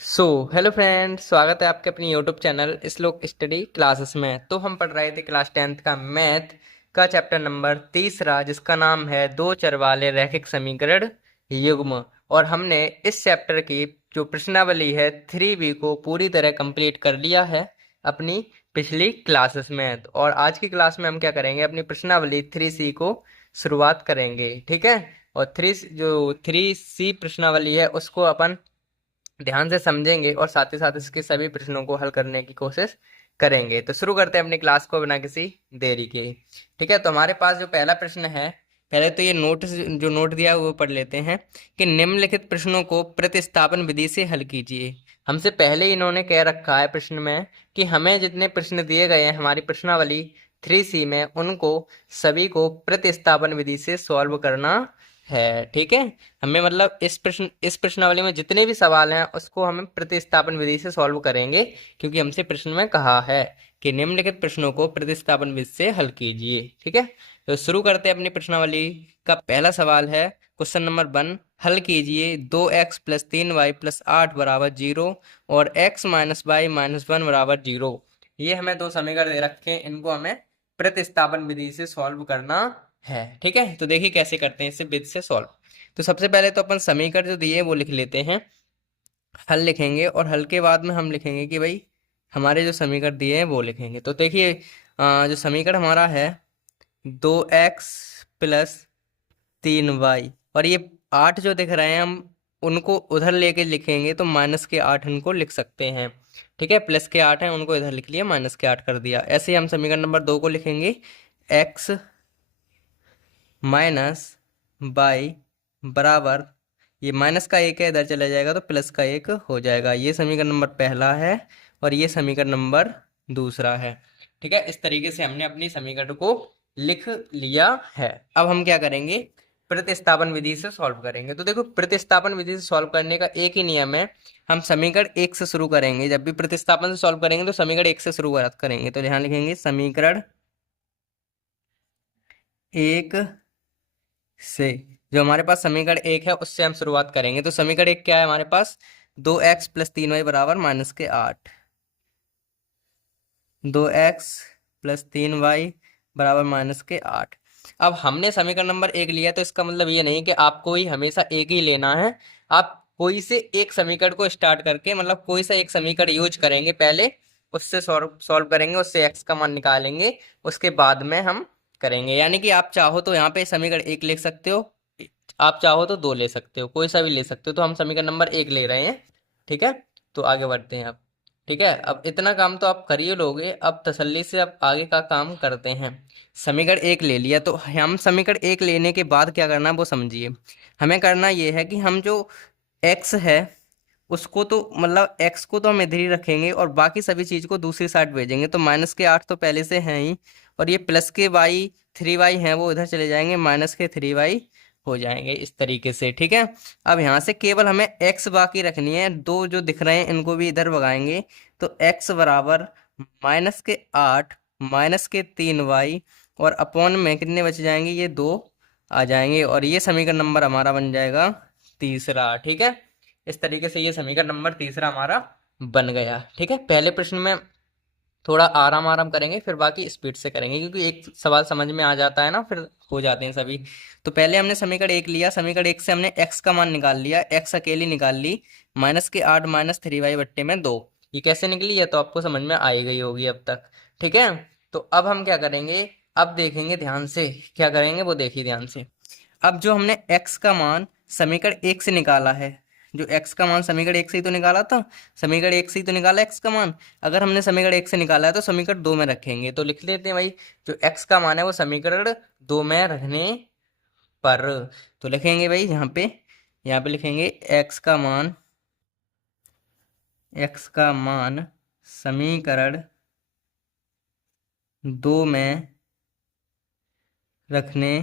Hello friends, स्वागत है आपके अपनी यूट्यूब चैनल श्लोक स्टडी क्लासेस में। तो हम पढ़ रहे थे क्लास 10th का मैथ का चैप्टर नंबर तीसरा, जिसका नाम है दो चर वाले रैखिक समीकरण युग्म। और हमने इस चैप्टर की जो प्रश्नावली है 3B को पूरी तरह कंप्लीट कर लिया है अपनी पिछली क्लासेस में। और आज की क्लास में हम क्या करेंगे, अपनी प्रश्नावली 3C को शुरुआत करेंगे, ठीक है। और 3C प्रश्नावली है उसको अपन ध्यान से समझेंगे और साथ ही साथ इसके सभी प्रश्नों को हल करने की कोशिश करेंगे। तो शुरू करते हैं अपनी क्लास को बिना किसी देरी के। ठीक है, तो हमारे पास जो पहला प्रश्न है, पहले तो ये नोट दिया है वो पढ़ लेते हैं कि निम्नलिखित प्रश्नों को प्रतिस्थापन विधि से हल कीजिए। हमसे पहले ही इन्होंने कह रखा है प्रश्न में कि हमें जितने प्रश्न दिए गए हैं हमारी प्रश्नावली 3C में, उनको सभी को प्रतिस्थापन विधि से सॉल्व करना है। ठीक है, हमें मतलब इस प्रश्नावली में जितने भी सवाल हैं उसको हमें प्रतिस्थापन विधि से सॉल्व करेंगे, क्योंकि हमसे प्रश्न में कहा है कि निम्नलिखित प्रश्नों को प्रतिस्थापन विधि से हल कीजिए। ठीक है, तो शुरू करते हैं अपनी प्रश्नावली का। पहला सवाल है क्वेश्चन नंबर 1, हल कीजिए 2x प्लस 3y प्लस 8 बराबर 0 और x माइनस वाई माइनस 1 बराबर 0। ये हमें दो समीकरण दे रखे हैं, इनको हमें प्रतिस्थापन विधि से सॉल्व करना है। ठीक है, तो देखिए कैसे करते हैं इसे विधि से सॉल्व। तो सबसे पहले तो अपन समीकरण जो दिए वो लिख लेते हैं, हल लिखेंगे और हल के बाद में हम लिखेंगे कि भाई हमारे जो समीकरण दिए हैं वो लिखेंगे। तो देखिए जो समीकरण हमारा है 2x प्लस 3y, और ये 8 जो दिख रहे हैं हम उनको उधर लेके लिखेंगे तो माइनस के 8 उनको लिख सकते हैं। ठीक है, प्लस के 8 हैं उनको इधर लिख लिया, माइनस के 8 कर दिया। ऐसे ही हम समीकरण नंबर 2 को लिखेंगे x माइनस बाई बराबर, ये माइनस का एक है इधर चला जाएगा तो प्लस का एक हो जाएगा। ये समीकरण नंबर पहला है और ये समीकरण नंबर दूसरा है। ठीक है, इस तरीके से हमने अपनी समीकरण को लिख लिया है। अब हम क्या करेंगे, प्रतिस्थापन विधि से सॉल्व करेंगे। तो देखो, प्रतिस्थापन विधि से सॉल्व करने का एक ही नियम है, हम समीकरण एक से शुरू करेंगे। जब भी प्रतिस्थापन से सॉल्व करेंगे तो समीकरण एक से शुरुआत करेंगे। तो यहाँ लिखेंगे समीकरण एक से, जो हमारे पास समीकरण एक है उससे हम शुरुआत करेंगे। तो समीकरण एक क्या है हमारे पास, 2x प्लस 3y बराबर माइनस के 8। 2x प्लस 3y बराबर माइनस के 8। अब हमने समीकरण नंबर एक लिया तो इसका मतलब ये नहीं कि आपको ही हमेशा एक ही लेना है। आप कोई से एक समीकरण को स्टार्ट करके, मतलब कोई सा एक समीकरण यूज करेंगे पहले, उससे सॉल्व सॉल्व करेंगे, उससे x का मान निकालेंगे, उसके बाद में हम करेंगे। यानी कि आप चाहो तो यहाँ पे समीकरण एक लिख सकते हो, आप चाहो तो दो ले सकते हो, कोई सा भी ले सकते हो। तो हम समीकरण नंबर एक ले रहे हैं। ठीक है, तो आगे बढ़ते हैं अब। ठीक है, अब इतना काम तो आप कर ही लोगे, अब तसल्ली से अब आगे का काम करते हैं। समीकरण एक ले लिया तो हम समीकरण एक लेने के बाद क्या करना है वो समझिए। हमें करना ये है कि हम जो x है उसको तो, मतलब x को तो हम इधर ही रखेंगे और बाकी सभी चीज को दूसरी साइड भेजेंगे। तो माइनस के 8 तो पहले से हैं ही, और ये प्लस के y 3y हैं वो इधर चले जाएंगे, माइनस के 3y हो जाएंगे इस तरीके से। ठीक है, अब यहाँ से केवल हमें x बाकी रखनी है, दो जो दिख रहे हैं इनको भी इधर भगाएंगे। तो x बराबर माइनस के 8 माइनस के 3y, और अपॉन में कितने बच जाएंगे, ये दो आ जाएंगे, और ये समीकरण नंबर हमारा बन जाएगा तीसरा। ठीक है, इस तरीके से ये समीकरण नंबर तीसरा हमारा बन गया। ठीक है, पहले प्रश्न में थोड़ा आराम आराम करेंगे, फिर बाकी स्पीड से करेंगे, क्योंकि एक सवाल समझ में आ जाता है ना, फिर हो जाते हैं सभी। तो पहले हमने समीकरण एक लिया, समीकरण एक से हमने x का मान निकाल लिया, x अकेली निकाल ली, माइनस के 8 माइनस 3y बट्टे में 2। ये कैसे निकली है तो आपको समझ में आ ही गई होगी अब तक। ठीक है, तो अब हम क्या करेंगे, अब देखेंगे ध्यान से, क्या करेंगे वो देखिए ध्यान से। अब जो हमने x का मान समीकरण एक से निकाला है, जो x का मान समीकरण एक से ही तो निकाला था, समीकरण एक से ही तो निकाला x का मान। अगर हमने समीकरण एक से निकाला है तो समीकरण दो में रखेंगे। तो लिख लेते हैं भाई, जो x का मान है वो समीकरण दो में रखने पर, तो लिखेंगे भाई यहाँ पे लिखेंगे x का मान समीकरण दो में रखने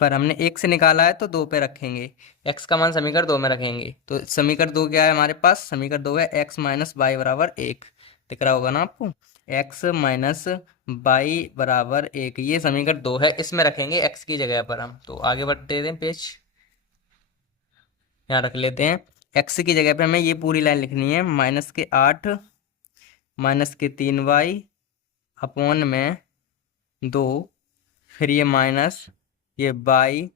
पर, हमने एक से निकाला है तो दो पे रखेंगे, x का मान समीकरण दो में रखेंगे। तो समीकरण दो क्या है हमारे पास, समीकरण दो है x माइनस बाई बराबर एक, दिख रहा होगा ना आपको, x माइनस बाई बराबर एक, ये समीकरण दो है, इसमें रखेंगे x की जगह पर हम। तो आगे बढ़ते हैं पेज, यहाँ रख लेते हैं एक्स की जगह पे हमें ये पूरी लाइन लिखनी है, -8 -3y अपॉन में 2, फिर ये माइनस, ये बाई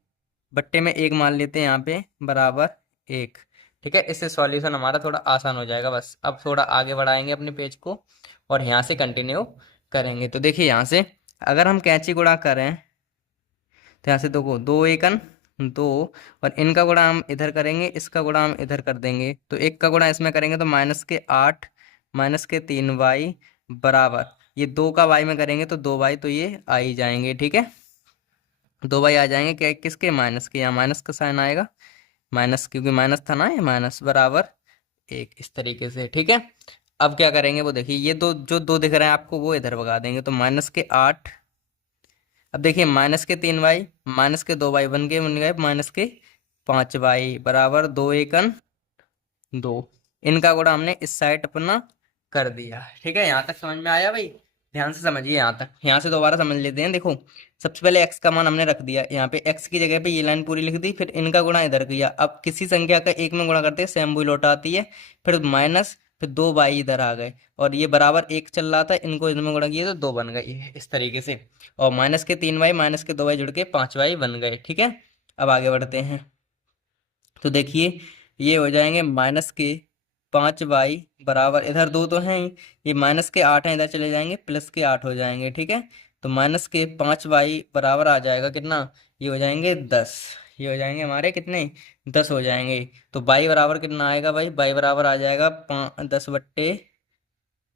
बट्टे में 1 मान लेते हैं यहाँ पे, बराबर 1। ठीक है, इससे सॉल्यूशन हमारा थोड़ा आसान हो जाएगा। बस अब थोड़ा आगे बढ़ाएंगे अपने पेज को और यहाँ से कंटिन्यू करेंगे। तो देखिए यहाँ से अगर हम कैंची गुणा करें तो यहाँ से देखो 2 एकन 2, और इनका गुणा हम इधर करेंगे, इसका गुणा हम इधर कर देंगे, तो एक का गुणा इसमें करेंगे तो -8 -3y बराबर, ये 2 का y में करेंगे तो 2y, तो ये आ ही जाएंगे। ठीक है, 2y आ जाएंगे, क्या किसके, माइनस के, यहाँ माइनस का साइन आएगा, माइनस क्योंकि माइनस था ना, ये माइनस बराबर 1, इस तरीके से। ठीक है, अब क्या करेंगे वो देखिए, ये दो जो 2 दिख रहे हैं आपको वो इधर भगा देंगे, तो -8, अब देखिए -3y -2y बन गए -5y बराबर 2 एकन 2, इनका गुणा हमने इस साइड अपना कर दिया। ठीक है, यहाँ तक समझ में आया भाई? ध्यान से समझिए यहाँ तक। यहाँ से दोबारा समझ लेते हैं। देखो सबसे पहले x का मान हमने रख दिया यहाँ पे, x की जगह पे ये लाइन पूरी लिख दी, फिर इनका गुणा इधर किया। अब किसी संख्या का एक में गुणा करते हैं सेम वही लौट आती है, फिर माइनस, फिर 2y इधर आ गए, और ये बराबर 1 चल रहा था, इनको इनमें गुणा किया तो 2 बन गए इस तरीके से, और -3y -2y जुड़ के 5y बन गए। ठीक है, अब आगे बढ़ते हैं। तो देखिए ये हो जाएंगे -5y बराबर, इधर 2 तो हैं ही, ये -8 हैं, इधर चले जाएंगे +8 हो जाएंगे। ठीक है, तो -5y बराबर आ जाएगा कितना, ये हो जाएंगे 10, ये हो जाएंगे हमारे कितने, 10 हो जाएंगे। तो y बराबर कितना आएगा भाई, y बराबर आ जाएगा 10/5,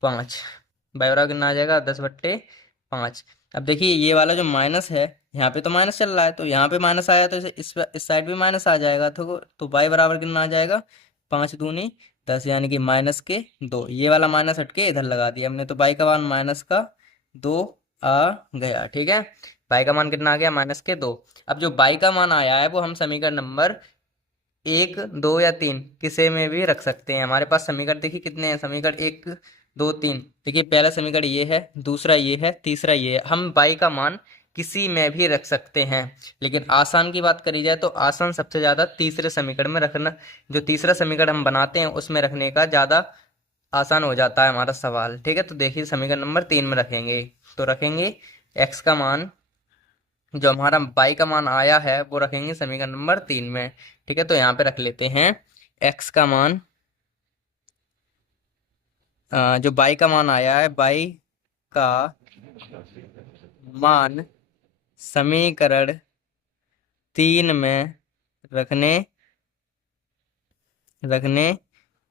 y बराबर कितना आ जाएगा 10/5। अब देखिए ये वाला जो माइनस है, यहाँ पे तो माइनस चल रहा है, तो यहाँ पे माइनस आया तो इस साइड भी माइनस आ जाएगा, तो y बराबर कितना आ जाएगा, 5×2 = 10, यानी कि -2, ये वाला माइनस हटके इधर लगा दिया हमने, तो y का मान -2 आ गया। ठीक है, y का मान कितना आ गया, -2। अब जो y का मान आया है वो हम समीकरण नंबर 1 2 या 3 किसी में भी रख सकते हैं। हमारे पास समीकरण देखिए कितने हैं, समीकरण 1 2 3, देखिए पहला समीकरण ये है, दूसरा ये है, तीसरा ये है। हम y का मान किसी में भी रख सकते हैं, लेकिन आसान की बात करी जाए तो आसान सबसे ज्यादा तीसरे समीकरण में रखना, जो तीसरा समीकरण हम बनाते हैं उसमें रखने का ज्यादा आसान हो जाता है हमारा सवाल। ठीक है, तो देखिए समीकरण नंबर 3 में रखेंगे, तो रखेंगे x का मान, जो हमारा y का मान आया है वो रखेंगे समीकरण नंबर 3 में। ठीक है, तो यहाँ पे रख लेते हैं x का मान, जो y का मान आया है, y का मान समीकरण 3 में रखने रखने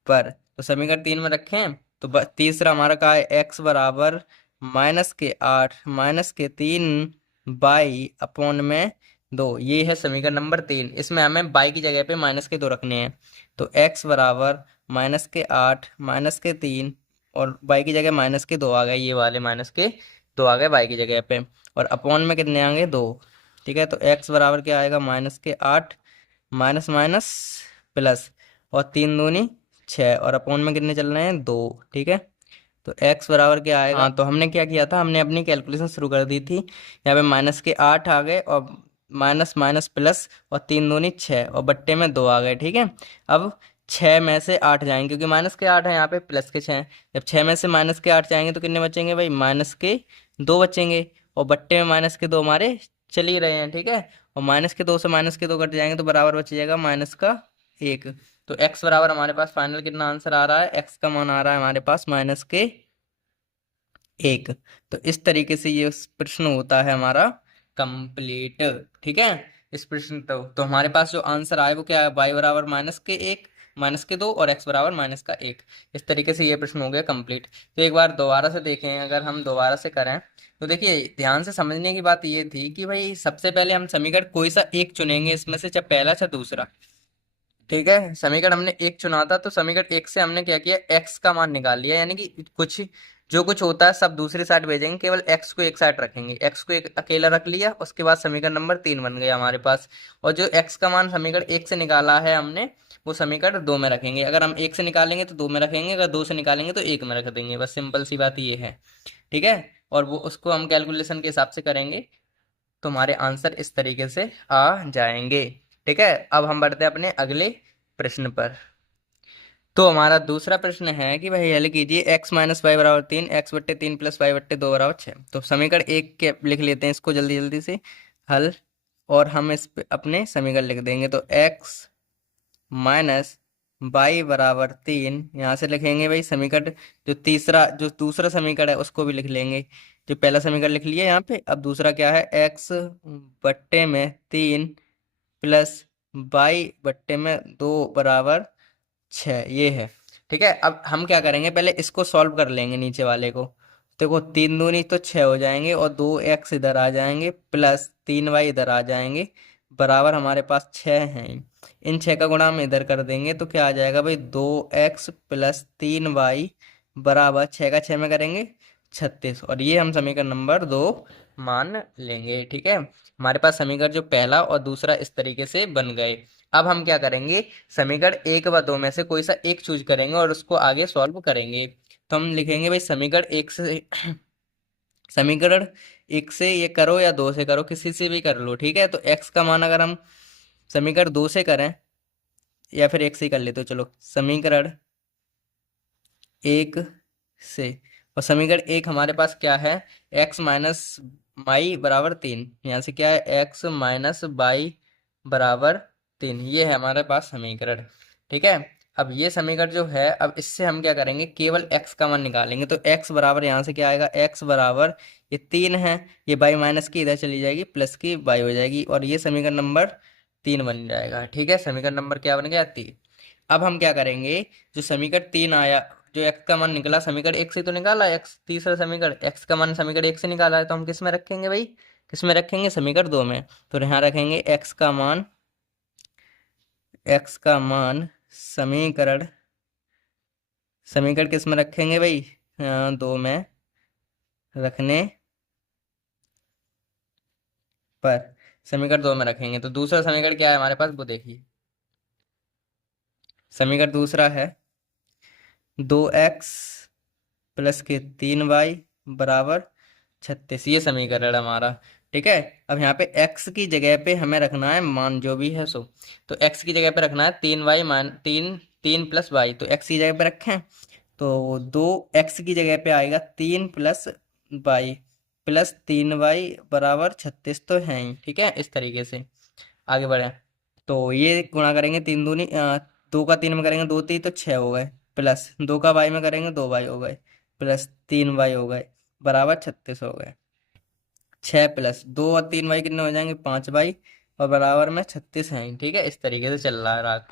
पर, तो समीकरण 3 में रखें तो तीसरा हमारा का है x बराबर -8 -3 बाई अपॉन में 2, ये है समीकरण नंबर 3। इसमें हमें बाई की जगह पे -2 रखने हैं, तो x बराबर -8 -3, और बाई की जगह -2 आ गए, ये वाले -2 आ गए बाई की जगह पे, और अपॉन में कितने आएंगे 2। ठीक है, तो x बराबर क्या आएगा, -8 माइनस माइनस प्लस, और 3×2 = 6, और अपॉन में कितने चल रहे हैं 2। ठीक है, तो x बराबर क्या आएगा, हाँ तो हमने क्या किया था, हमने अपनी कैलकुलेशन शुरू कर दी थी, यहाँ पे -8 आ गए, और माइनस माइनस प्लस, और 3×2 = 6, और बट्टे में 2 आ गए। ठीक है, अब 6 में से 8 जाएंगे, क्योंकि -8 है यहाँ पे, +6, जब 6 में से -8 जाएंगे तो कितने बचेंगे भाई, -2 बचेंगे, और बट्टे में -2 हमारे चल ही रहे हैं। ठीक है, और -2 से -2 कट जाएंगे तो बराबर बच जाएगा -1। तो x बराबर हमारे पास फाइनल कितना आंसर आ रहा है, x का मान आ रहा है हमारे पास -1। तो इस तरीके से ये प्रश्न होता है हमारा कंप्लीट। ठीक है, इस प्रश्न तो हमारे पास जो आंसर आए वो क्या है, y बराबर -1 -2 और x बराबर -1। इस तरीके से ये प्रश्न हो गया कंप्लीट। तो एक बार दोबारा से देखें, अगर हम दोबारा से करें तो देखिए ध्यान से समझने की बात ये थी कि भाई सबसे पहले हम समीकरण कोई सा एक चुनेंगे इसमें से, चाहे पहला चाहे दूसरा। ठीक है, समीकरण हमने एक चुना था, तो समीकरण एक से हमने क्या किया, x का मान निकाल लिया, यानी कि जो कुछ होता है सब दूसरी साइड भेजेंगे, केवल x को एक साइड रखेंगे, x को एक अकेला रख लिया, उसके बाद समीकरण नंबर 3 बन गया हमारे पास। और जो x का मान समीकरण 1 से निकाला है हमने, वो समीकरण 2 में रखेंगे। अगर हम 1 से निकालेंगे तो 2 में रखेंगे, अगर 2 से निकालेंगे तो 1 में रख देंगे, बस सिंपल सी बात ये है। ठीक है, और वो उसको हम कैलकुलेशन के हिसाब से करेंगे तो हमारे आंसर इस तरीके से आ जाएंगे। ठीक है, अब हम बढ़ते हैं अपने अगले प्रश्न पर। तो हमारा दूसरा प्रश्न है कि भाई हल कीजिए x माइनस वाई बराबर 3, x बट्टे 3 प्लस वाई बट्टे 2 बराबर 6। तो समीकरण एक के लिख लेते हैं इसको जल्दी जल्दी से हल। और हम इस पे अपने समीकरण लिख देंगे। तो x माइनस बाई बराबर 3 यहाँ से लिखेंगे भाई समीकरण। जो दूसरा समीकरण है उसको भी लिख लेंगे। जो पहला समीकरण लिख लिया यहाँ पे, अब दूसरा क्या है, x बट्टे में 3 प्लस बाई बट्टे में 2 बराबर 6 ये है। ठीक है, अब हम क्या करेंगे, पहले इसको सॉल्व कर लेंगे नीचे वाले को। देखो 3 दूनी तो 6 हो जाएंगे और 2x इधर आ जाएंगे प्लस 3y इधर आ जाएंगे, बराबर हमारे पास 6 हैं। इन 6 का गुणा हम इधर कर देंगे तो क्या आ जाएगा भाई, 2x प्लस 3y बराबर 6 का 6 में करेंगे 36। और ये हम समीकरण नंबर 2 मान लेंगे। ठीक है, हमारे पास समीकरण जो पहला और दूसरा इस तरीके से बन गए। अब हम क्या करेंगे, समीकरण एक व दो में से कोई सा एक चूज करेंगे और उसको आगे सॉल्व करेंगे। तो हम लिखेंगे भाई समीकरण एक से समीकरण एक से ये करो या दो से करो, किसी से भी कर लो। ठीक है, तो x का मान अगर हम समीकरण दो से करें या फिर एक से ही कर ले, तो चलो समीकरण एक से। और समीकरण एक हमारे पास क्या है, x माइनस बाई बराबर 3, यहाँ से क्या है x माइनस बाई बराबर 3, ये है हमारे पास समीकरण। ठीक है, अब ये समीकरण जो है, अब इससे हम क्या करेंगे, केवल x का मान निकालेंगे। तो x बराबर यहाँ से क्या आएगा, x बराबर ये 3 है, ये बाई माइनस की इधर चली जाएगी, प्लस की बाई हो जाएगी, और ये समीकरण नंबर 3 बन जाएगा। ठीक है, समीकरण नंबर क्या बन गया, 3। अब हम क्या करेंगे, जो समीकरण 3 आया, जो x का मान निकला समीकरण एक से तो निकाला, x तीसरा समीकरण x का मान समीकरण एक से निकाला है, तो हम किस में रखेंगे भाई, किस में रखेंगे, समीकरण दो में। तो यहाँ रखेंगे x का मान समीकरण समीकरण किस में रखेंगे भाई, दो में रखने पर समीकरण दो में रखेंगे। तो दूसरा समीकरण क्या है हमारे पास, वो देखिए। समीकरण दूसरा है 2x प्लस के 3y बराबर 36, ये समीकरण है हमारा। ठीक है, अब यहाँ पे x की जगह पे हमें रखना है मान जो भी है सो। तो x की जगह पे रखना है 3y मान 3 प्लस y, तो x की जगह पे रखें तो 2x की जगह पे आएगा 3 प्लस y प्लस 3y बराबर 36 तो है ही। ठीक है, इस तरीके से आगे बढ़े। तो ये गुणा करेंगे, 3 दूनी 2 का 3 में करेंगे 2 3 तो 6 हो गए, प्लस 2 का y में करेंगे 2y हो गए, प्लस 3y हो गए, बराबर 36 हो गए। 6 प्लस 2 और 3y कितने हो जाएंगे, 5y, और बराबर में 36 हैं। ठीक है, इस तरीके से चल रहा है राग।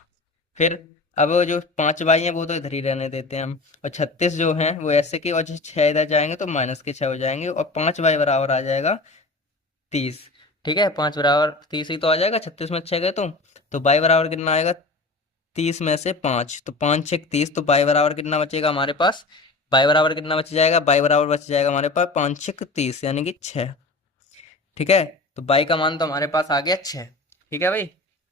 फिर अब वो जो 5y है वो तो इधर ही रहने देते हैं हम, और 36 जो है वो ऐसे कि, और जो 6 इधर जाएंगे तो माइनस के 6 हो जाएंगे, और 5y बराबर आ जाएगा 30। ठीक है, 5 बराबर 30 ही तो आ जाएगा, 36 में 6 गए तो y बराबर कितना आएगा, 30 में से 5, तो 5 6 30, तो y बराबर कितना बचेगा हमारे पास, y बराबर कितना बच जाएगा, y बराबर बच जाएगा हमारे पास 5 6 30 यानी कि 6। ठीक है, तो बाई का मान तो हमारे पास आ गया 6। ठीक है भाई,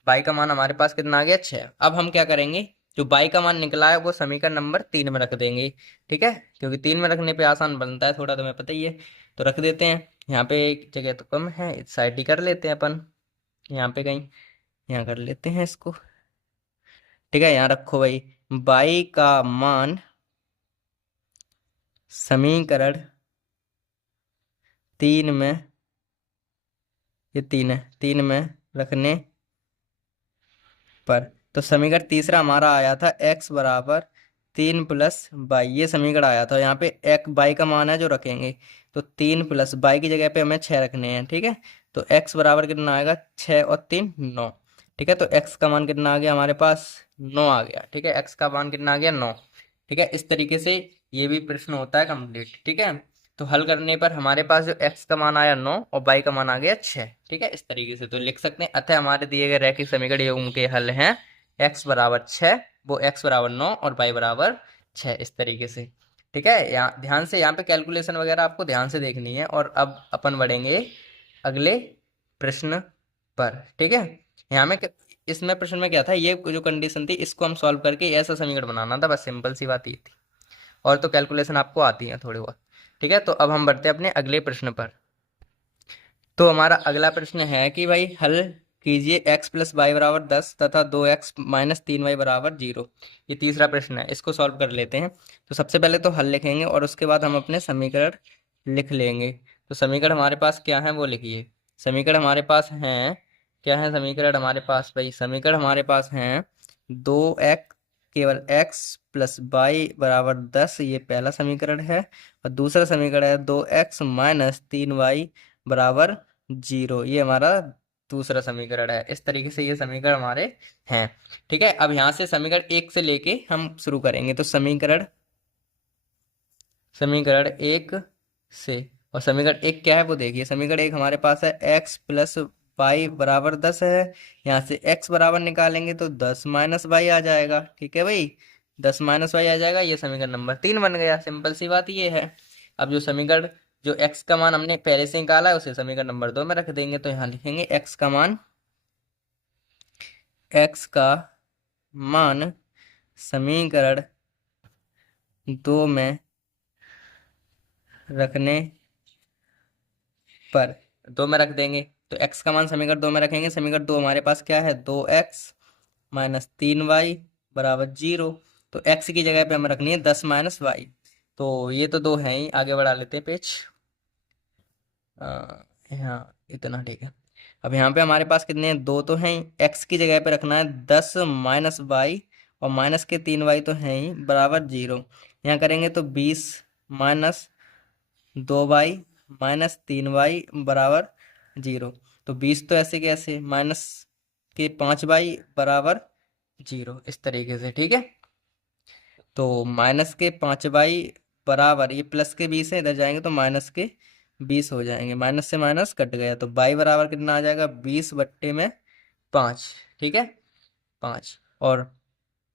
बाई का मान हमारे पास कितना आ गया, 6। अब हम क्या करेंगे, जो बाई का मान निकला है वो समीकरण नंबर 3 में रख देंगे। ठीक है, क्योंकि 3 में रखने पे आसान बनता है थोड़ा, तुम्हें पता ही है। तो रख देते हैं, यहाँ पे एक जगह तो कम है, इस साइड ही कर लेते हैं अपन, यहाँ पे कहीं यहाँ कर लेते हैं इसको। ठीक है, यहाँ रखो भाई, बाई का मान समीकरण 3 में, ये 3 है, 3 में रखने पर। तो समीकरण तीसरा हमारा आया था x बराबर 3 प्लस बाई, ये समीकरण आया था। यहाँ पे एक बाई का मान है जो रखेंगे, तो 3 प्लस बाई की जगह पे हमें 6 रखने हैं। ठीक है, तो x बराबर कितना आएगा, 6 और 3 9। ठीक है, तो x का मान कितना आ गया हमारे पास, 9 आ गया। ठीक है, x का मान कितना आ गया, 9। ठीक है, इस तरीके से ये भी प्रश्न होता है कंप्लीट। ठीक है, तो हल करने पर हमारे पास जो x का मान आया 9 और y का मान आ गया 6। ठीक है, इस तरीके से तो लिख सकते हैं, अतः हमारे दिए गए रैखिक समीकरण युग्म के हल हैं x बराबर 6, वो x बराबर 9 और y बराबर 6, इस तरीके से। ठीक है, यहाँ ध्यान से, यहाँ पे कैलकुलेशन वगैरह आपको ध्यान से देखनी है। और अब अपन बढ़ेंगे अगले प्रश्न पर। ठीक है, यहाँ में इसमें प्रश्न में क्या था, ये जो कंडीशन थी इसको हम सॉल्व करके ऐसा समीकरण बनाना था, बस सिंपल सी बात ये थी। और तो कैलकुलेशन आपको आती है थोड़ी बहुत। ठीक है, तो अब हम बढ़ते हैं अपने अगले प्रश्न पर। तो हमारा अगला प्रश्न है कि भाई हल कीजिए x प्लस वाई बराबर 10 तथा 2x माइनस 3y बराबर 0। ये तीसरा प्रश्न है, इसको सॉल्व कर लेते हैं। तो सबसे पहले तो हल लिखेंगे और उसके बाद हम अपने समीकरण लिख लेंगे। तो समीकरण हमारे पास क्या है वो लिखिए। समीकरण हमारे पास हैं, क्या है समीकरण हमारे पास भाई? समीकरण हमारे पास हैं 2x केवल x प्लस वाई बराबर 10, ये पहला समीकरण है। और दूसरा समीकरण है 2x माइनस 3y बराबर 0, ये हमारा दूसरा समीकरण है। इस तरीके से ये समीकरण हमारे हैं। ठीक है, अब यहाँ से समीकरण एक से लेके हम शुरू करेंगे। तो समीकरण समीकरण एक से, और समीकरण एक क्या है वो देखिए। समीकरण एक हमारे पास है x प्लस वाई बराबर 10 है। यहाँ से x बराबर निकालेंगे तो 10 माइनस वाई आ जाएगा। ठीक है भाई, 10 माइनस वाई आ जाएगा। ये समीकरण नंबर 3 बन गया। सिंपल सी बात ये है। अब जो x का मान हमने पहले से निकाला है उसे समीकरण नंबर 2 में रख देंगे। तो यहाँ लिखेंगे x का मान समीकरण 2 में रखने पर 2 में रख देंगे। तो x का मान समीकरण 2 में रखेंगे। समीकरण 2 हमारे पास क्या है? 2x माइनस 3y बराबर 0। तो x की जगह पे हमें रखनी है 10 माइनस वाई। तो ये तो 2 है ही, आगे बढ़ा लेते हैं पेज। यहाँ इतना ठीक है। अब यहाँ पे हमारे पास कितने हैं? 2 तो हैं ही। x की जगह पे रखना है 10 माइनस वाई, और माइनस के 3y तो हैं ही बराबर 0। यहाँ करेंगे तो 20 माइनस 2y माइनस 3y बराबर 0। तो 20 तो ऐसे के ऐसे, माइनस के 5y बराबर 0, इस तरीके से। ठीक है, तो माइनस के 5y बराबर, ये प्लस के 20 है, इधर जाएंगे तो माइनस के 20 हो जाएंगे। माइनस से माइनस कट गया तो y बराबर कितना आ जाएगा? 20 बट्टे में 5। ठीक है, 5 और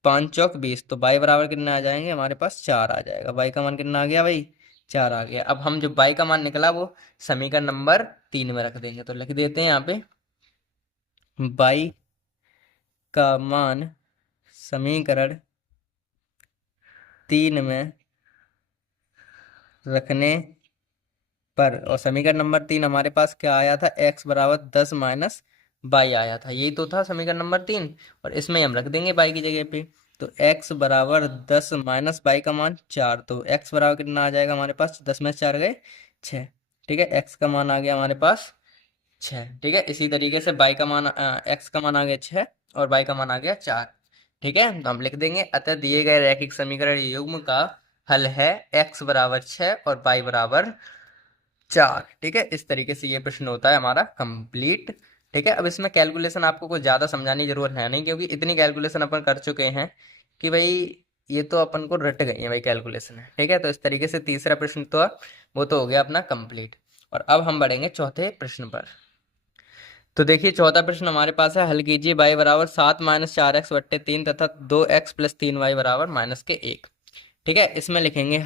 5 चौक 20, तो y बराबर कितना आ जाएंगे? हमारे पास 4 आ जाएगा। y का मान कितना आ गया भाई? 4 आ गया। अब हम जो y का मान निकला वो समीकरण नंबर 3 में रख देंगे। तो लिख देते हैं यहाँ पे y का मान समीकरण 3 में रखने पर, और समीकरण नंबर 3 हमारे पास क्या आया था? x बराबर 10 माइनस वाई आया था। यही तो था समीकरण नंबर 3, और इसमें हम रख देंगे y की जगह पे। तो x बराबर 10 माइनस वाई का मान 4। तो x बराबर कितना आ जाएगा हमारे पास? 10 में 4 गए 6। ठीक है, x का मान आ गया हमारे पास 6। ठीक है, इसी तरीके से x का मान आ गया 6 और y का मान आ गया 4। ठीक है, तो हम लिख देंगे अतः दिए गए रैखिक समीकरण युग्म का हल है x बराबर 6 और y बराबर 4। ठीक है, इस तरीके से ये प्रश्न होता है हमारा कंप्लीट। ठीक है, अब इसमें कैलकुलेशन आपको कुछ ज़्यादा समझाने की जरूरत है नहीं, क्योंकि इतनी कैलकुलेशन अपन कर चुके हैं कि भाई ये तो अपन को रट गई है भाई कैलकुलेशन है। ठीक है, तो इस तरीके से तीसरा प्रश्न तो वो तो हो गया अपना कंप्लीट। और अब हम बढ़ेंगे चौथे प्रश्न पर। तो देखिए चौथा प्रश्न हमारे पास है, हल कीजिए y बराबर 7 माइनस 4x बट्टे 3 तथा 2x प्लस 3y बराबर माइनस के 1। ठीक है, इसमें लिखेंगे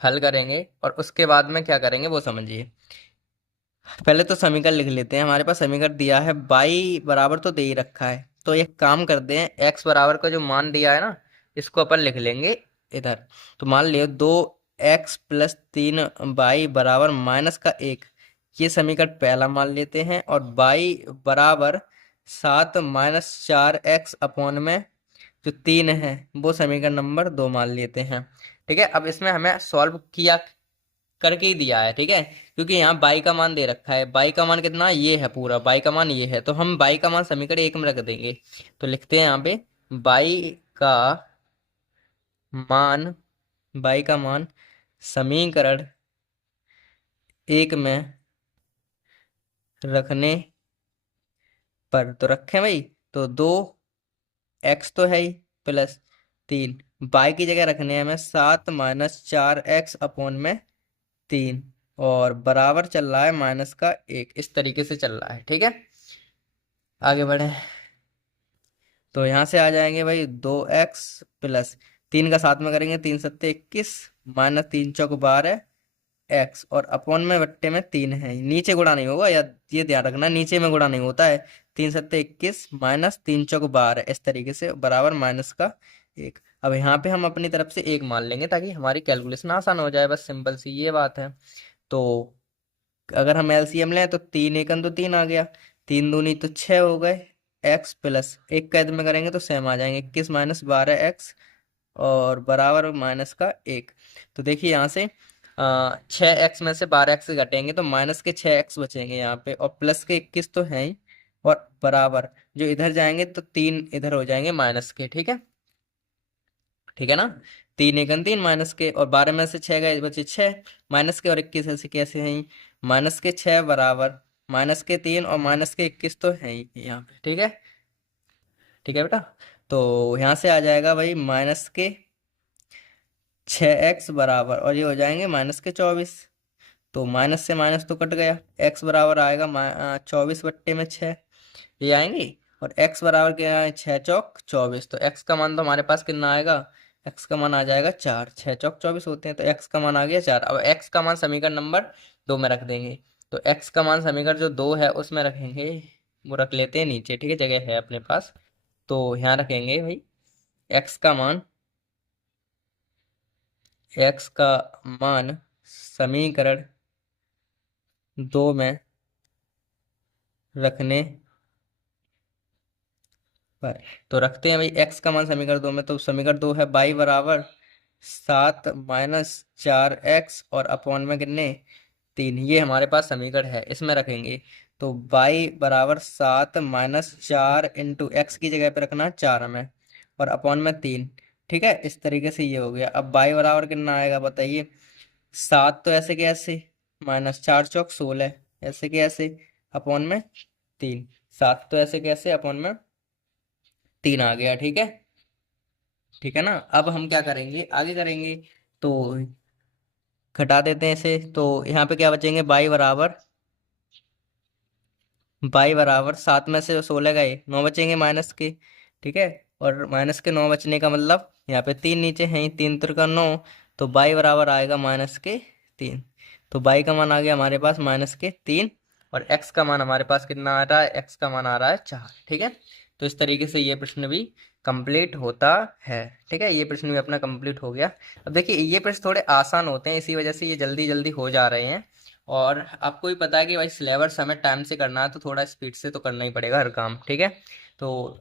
हल करेंगे, और उसके बाद में क्या करेंगे वो समझिए। पहले तो समीकरण लिख लेते हैं। हमारे पास समीकरण दिया है y बराबर तो दे ही रखा है, तो एक काम करते हैं, x बराबर का जो मान दिया है ना, इसको अपन लिख लेंगे इधर। तो मान लियो 2x प्लस 3y बराबर माइनस का 1, ये समीकरण पहला मान लेते हैं। और y बराबर 7 माइनस 4x अपॉन में जो 3 है वो समीकरण नंबर 2 मान लेते हैं। ठीक है, अब इसमें हमें सॉल्व किया करके ही दिया है। ठीक है, क्योंकि यहाँ बाई का मान दे रखा है। बाई का मान कितना? ये है, पूरा बाई का मान ये है। तो हम बाई का मान समीकरण 1 में रख देंगे। तो लिखते हैं यहाँ पे बाई का मान बाई का मान समीकरण 1 में रखने पर, तो रखें भाई। तो 2x तो है ही प्लस 3, बाई की जगह रखने हैं हमें 7 माइनस 4x अपॉन में 3, और बराबर चल रहा है माइनस का 1। इस तरीके से चल रहा है। ठीक है, आगे बढ़े। तो यहाँ से आ जाएंगे भाई 2x प्लस 3 का साथ में करेंगे, 3 सत्ते 21 माइनस 3 चौक 12 x, और अपॉन में बट्टे में 3 है, नीचे गुणा नहीं होगा, या ये ध्यान रखना नीचे में गुणा नहीं होता है। 3 सत्ते 21 माइनस 3 चौक 12, इस तरीके से बराबर माइनस का 1। अब यहाँ पे हम अपनी तरफ से 1 मान लेंगे ताकि हमारी कैलकुलेशन आसान हो जाए, बस सिंपल सी ये बात है। तो अगर हम एलसीएम लें तो 3 एकन तो 3 आ गया, 3 दूनी तो 6 हो गए, एक्स प्लस एक कैद में करेंगे तो सेम आ जाएंगे, 21 - 12 एक्स और बराबर माइनस का 1। तो देखिए यहाँ से 6 एक्स में से 12 एक्स घटेंगे तो माइनस के 6 एक्स बचेंगे यहाँ पे, और प्लस के 21 तो हैं ही, और बराबर जो इधर जाएंगे तो 3 इधर हो जाएंगे माइनस के। ठीक है, ठीक है ना। 3 एकन 3 माइनस के, और 12 में से 6 गए बचे 6, माइनस के और 21 ऐसे कैसे हैं, माइनस के 6 बराबर माइनस के 3 और माइनस के 21 तो हैं ही यहाँ पे। ठीक है, ठीक है बेटा। तो यहाँ से आ जाएगा भाई माइनस के 6 एक्स बराबर, और ये हो जाएंगे माइनस के 24। तो माइनस से माइनस तो कट गया, एक्स बराबर आएगा 24/6 ये आएंगी, और एक्स बराबर क्या है, 6 चौक 24। तो एक्स का मान तो हमारे पास कितना आएगा, एक्स का मान आ जाएगा 4, 6 चौक 24 होते हैं, तो एक्स का मान आ गया 4। अब एक्स का मान समीकरण नंबर 2 में रख देंगे, तो एक्स का मान समीकरण जो 2 है उसमें रखेंगे, वो रख लेते हैं नीचे। ठीक है, जगह है अपने पास, तो यहाँ रखेंगे भाई एक्स का मान, एक्स का मान समीकरण 2 में रखने पर, तो रखते हैं भाई एक्स का मान समीकरण 2 में, तो समीकरण 2 है बाई बराबर 7 - 4 एक्स और अपॉन में कितने 3, ये हमारे पास समीकरण है, इसमें रखेंगे। तो बाई बराबर 7 - 4 इंटू एक्स की जगह पे रखना 4 में, और अपॉन में 3। ठीक है, इस तरीके से ये हो गया। अब बाई बराबर कितना आएगा बताइए, 7 तो ऐसे के ऐसे, -4 चौक 16 ऐसे के ऐसे, अपॉन में 3, 7 तो ऐसे के ऐसे, अपॉन में 3 आ गया। ठीक है, ठीक है ना। अब हम क्या करेंगे, आगे करेंगे, तो घटा देते हैं इसे, तो यहाँ पे क्या बचेंगे, बाई बराबर 7 में से 16 गए 9 बचेंगे माइनस के। ठीक है, और माइनस के 9 बचने का मतलब यहाँ पे 3 नीचे हैं, 3 × 9, तो बाई बराबर आएगा -3। तो बाई का मान आ गया हमारे पास -3, और एक्स का मान हमारे पास कितना आ रहा है, एक्स का मान आ रहा है 4। ठीक है, तो इस तरीके से ये प्रश्न भी कंप्लीट होता है। ठीक है, ये प्रश्न भी अपना कंप्लीट हो गया। अब देखिए ये प्रश्न थोड़े आसान होते हैं, इसी वजह से ये जल्दी जल्दी हो जा रहे हैं, और आपको भी पता है कि भाई सिलेबस हमें टाइम से करना है, तो थोड़ा स्पीड से तो करना ही पड़ेगा हर काम। ठीक है, तो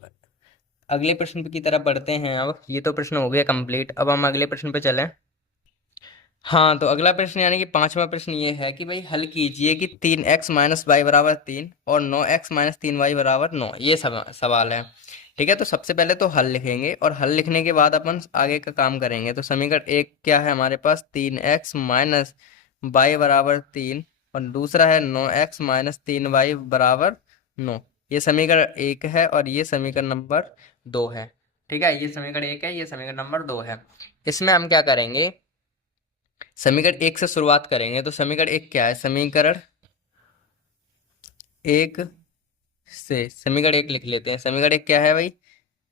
अगले प्रश्न की तरफ बढ़ते हैं। अब ये तो प्रश्न हो गया कंप्लीट, अब हम अगले प्रश्न पे चलें। हाँ, तो अगला प्रश्न यानी कि पांचवा प्रश्न ये है कि भाई हल कीजिए कि 3x - y बराबर 3 और 9x - 3y बराबर 9, ये सब सवाल है। ठीक है, तो सबसे पहले तो हल लिखेंगे, और हल लिखने के बाद अपन आगे का काम करेंगे। तो समीकरण एक क्या है हमारे पास, 3x - y बराबर 3, और दूसरा है 9x - 3y बराबर 9। ये समीकरण एक है, और ये समीकरण नंबर 2 है। ठीक है, ये समीकरण एक है, ये समीकरण नंबर 2 है। इसमें हम क्या करेंगे, समीकरण एक से शुरुआत करेंगे। तो समीकरण एक क्या है, समीकरण एक से समीकरण एक लिख लेते हैं। समीकरण एक क्या है भाई,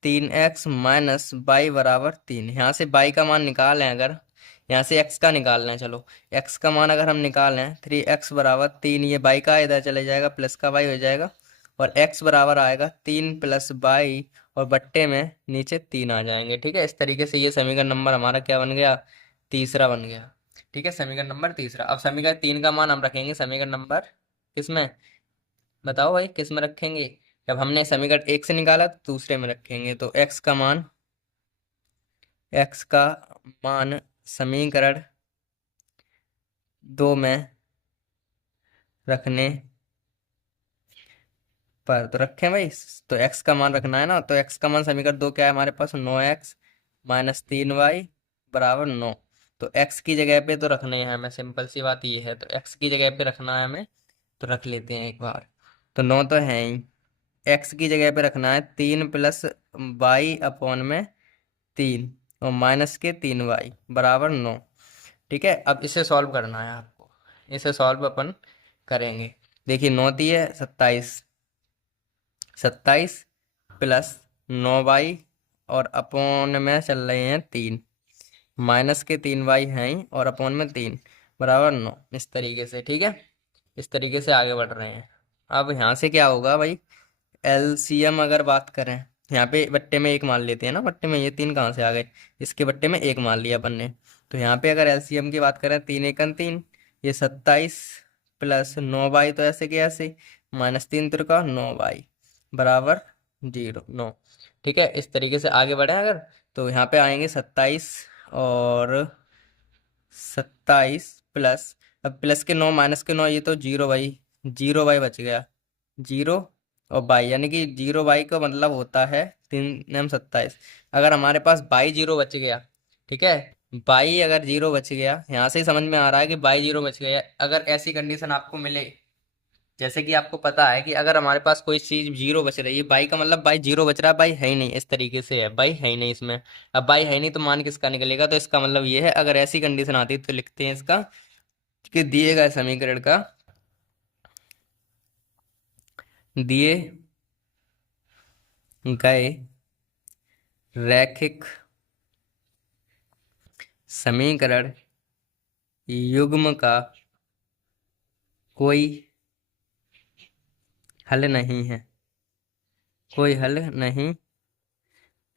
3x - y बराबर 3। यहाँ से y का मान निकाल लें, अगर यहाँ से x का निकाल लें, चलो x का मान अगर हम निकाल लें, 3x बराबर 3, ये y का इधर चले जाएगा, प्लस का y हो जाएगा, और x बराबर आएगा 3 + y, और बट्टे में नीचे 3 आ जाएंगे। ठीक है, इस तरीके से ये समीकरण नंबर हमारा क्या बन गया, तीसरा बन गया। ठीक है, समीकरण नंबर तीसरा। अब समीकरण 3 का मान हम रखेंगे समीकरण नंबर किसमें, बताओ भाई किस में रखेंगे। जब हमने समीकरण एक से निकाला तो दूसरे में रखेंगे। तो x का मान समीकरण 2 में रखने पर, तो रखें भाई, तो x का मान रखना है ना। तो x का मान समीकरण 2 क्या है हमारे पास, 9x - 3y बराबर 9। तो x की जगह पे तो रखना है हमें, सिंपल सी बात ये है, तो x की जगह पे रखना है हमें, तो रख लेते हैं एक बार। तो 9 तो है ही, x की जगह पे रखना है 3 + y अपॉन में 3, और माइनस के 3y बराबर 9। ठीक है, अब इसे सॉल्व करना है आपको, इसे सॉल्व अपन करेंगे। देखिए 9 × 3 है 27, 27 + 9y, और अपॉन में चल रहे हैं 3, माइनस के 3y हैं ही, और अपॉन में 3 बराबर 9, इस तरीके से। ठीक है, इस तरीके से आगे बढ़ रहे हैं। अब यहाँ से क्या होगा भाई, एलसीएम अगर बात करें, यहाँ पे बट्टे में एक मान लेते हैं ना, बट्टे में ये 3 कहाँ से आ गए, इसके बट्टे में एक मान लिया अपन ने। तो यहाँ पे अगर एलसीएम की बात करें, 3 × 1 = 3, ये 27 प्लस 9y, तो ऐसे के ऐसे -3 त्रिका 9y बराबर 0 9। ठीक है, इस तरीके से आगे बढ़े अगर, तो यहाँ पे आएंगे 27 और 27 प्लस, अब प्लस के 9 माइनस के 9, ये तो 0y, 0y बच गया 0 और बाई, यानी कि 0y का मतलब होता है 3 9 27। अगर हमारे पास बाई 0 बच गया, ठीक है, बाई अगर 0 बच गया, यहाँ से ही समझ में आ रहा है कि बाई 0 बच गया। अगर ऐसी कंडीशन आपको मिले, जैसे कि आपको पता है कि अगर हमारे पास कोई चीज 0 बच रही है, बाई का मतलब बाई 0 बच रहा है, बाई है ही नहीं, इस तरीके से है, बाई है ही नहीं इसमें। अब बाई है ही नहीं तो मान किसका निकलेगा, तो इसका मतलब ये है, अगर ऐसी कंडीशन आती है तो लिखते हैं इसका कि दिए गए समीकरण का, दिए गए रैखिक समीकरण युग्म का कोई हल नहीं है, कोई हल नहीं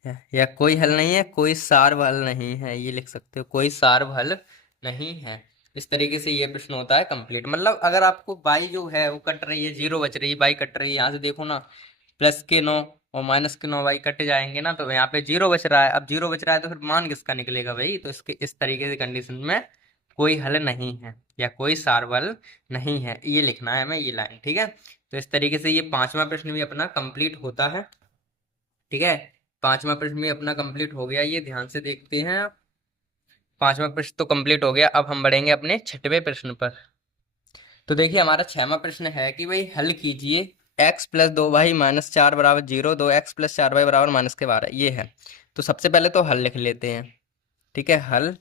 है, या कोई हल नहीं है, कोई सार्व हल नहीं है, ये लिख सकते हो, कोई सार्व हल नहीं है। इस तरीके से ये प्रश्न होता है कंप्लीट। मतलब अगर आपको बाई जो है वो कट रही है, 0 बच रही है, बाई कट रही है, यहाँ से देखो ना, प्लस के 9 और माइनस के 9 बाई कट जाएंगे ना, तो यहाँ पे 0 बच रहा है। अब 0 बच रहा है तो फिर मान किसका निकलेगा भाई, तो इसके इस तरीके से कंडीशन में कोई हल नहीं है या कोई सार्व हल नहीं है, ये लिखना है हमें, ये लाइन। ठीक है, तो इस तरीके से ये पांचवा प्रश्न भी अपना कंप्लीट होता है। ठीक है, पांचवा प्रश्न भी अपना कंप्लीट हो गया, ये ध्यान से देखते हैं। पांचवा प्रश्न तो कंप्लीट हो गया, अब हम बढ़ेंगे अपने छठवें प्रश्न पर। तो देखिए हमारा छठवां प्रश्न है कि भाई हल कीजिए x प्लस 2y माइनस 4 बराबर 0, 2x प्लस 4y बराबर -12, ये है। तो सबसे पहले तो हल लिख लेते हैं। ठीक है, हल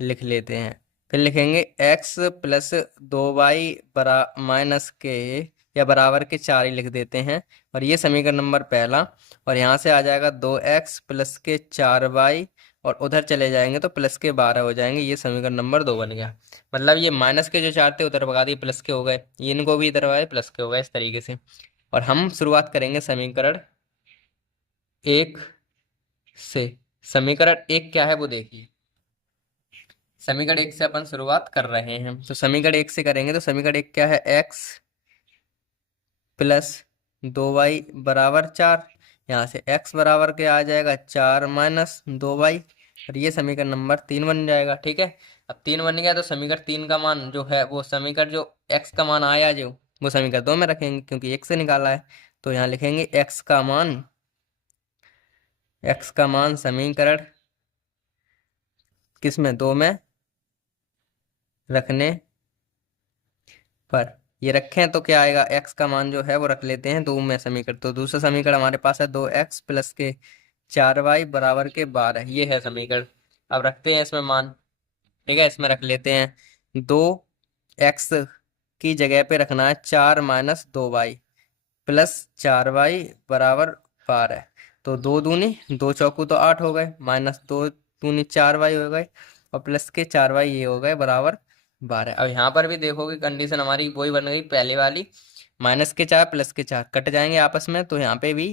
लिख लेते हैं, फिर लिखेंगे x प्लस 2y बरा माइनस के या बराबर के 4 ही लिख देते हैं, और ये समीकरण नंबर पहला। और यहाँ से आ जाएगा 2x प्लस के 4y, और उधर चले जाएंगे तो प्लस के 12 हो जाएंगे, ये समीकरण नंबर 2 बन गया। मतलब ये माइनस के जो 4 थे उधर भगा दिए, प्लस के हो गए, ये इनको भी इधर भगाए, प्लस के हो गए, इस तरीके से। और हम शुरुआत करेंगे समीकरण 1 से। समीकरण 1 क्या है वो देखिए, समीकरण 1 से अपन शुरुआत कर रहे हैं, तो समीकरण 1 से करेंगे, तो समीकरण 1 क्या है, x प्लस 2y बराबर 4, यहाँ से x बराबर के आ जाएगा 4 माइनस 2y, और ये समीकरण नंबर 3 बन जाएगा। ठीक है, अब 3 बन गया तो समीकरण 3 का मान जो है, वो समीकरण जो x का मान आया जो, वो समीकरण 2 में रखेंगे क्योंकि 1 से निकाला है। तो यहाँ लिखेंगे x का मान, x का मान समीकरण किस में, 2 में रखने पर, ये रखें तो क्या आएगा, x का मान जो है वो रख लेते हैं 2 में समीकरण। तो दूसरा समीकरण हमारे पास है 2x प्लस के 4y बराबर के 12, ये है समीकरण। अब रखते हैं इसमें मान। ठीक है, इसमें रख लेते हैं 2x की जगह पे रखना है 4 माइनस 2y प्लस 4y बराबर 12। तो 2 दूनी 2 चौकू तो 8 हो गए, माइनस 2 दूनी 4y हो गए, और प्लस के 4y ये हो गए बराबर 12। अब यहाँ पर भी देखोगे कंडीशन हमारी वही बन गई पहले वाली, माइनस के 4 प्लस के 4 कट जाएंगे आपस में, तो यहाँ पे भी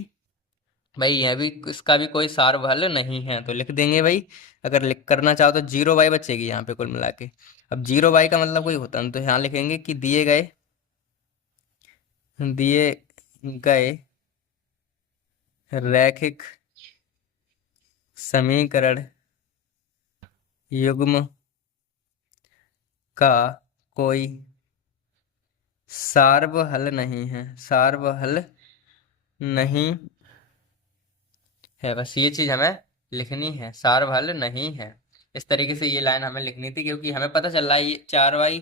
भाई, यह भी इसका भी कोई सार हल नहीं है, तो लिख देंगे भाई। अगर लिख करना चाहो तो 0y बचेगी यहाँ पे कुल मिला के। अब 0y का मतलब कोई होता नहीं, तो यहाँ लिखेंगे कि दिए गए रैखिक समीकरण युग्म का कोई सार्व हल नहीं है, सार्व हल नहीं है, बस ये चीज हमें लिखनी है, सार्व हल नहीं है। इस तरीके से ये लाइन हमें लिखनी थी, क्योंकि हमें पता चल रहा है ये 4y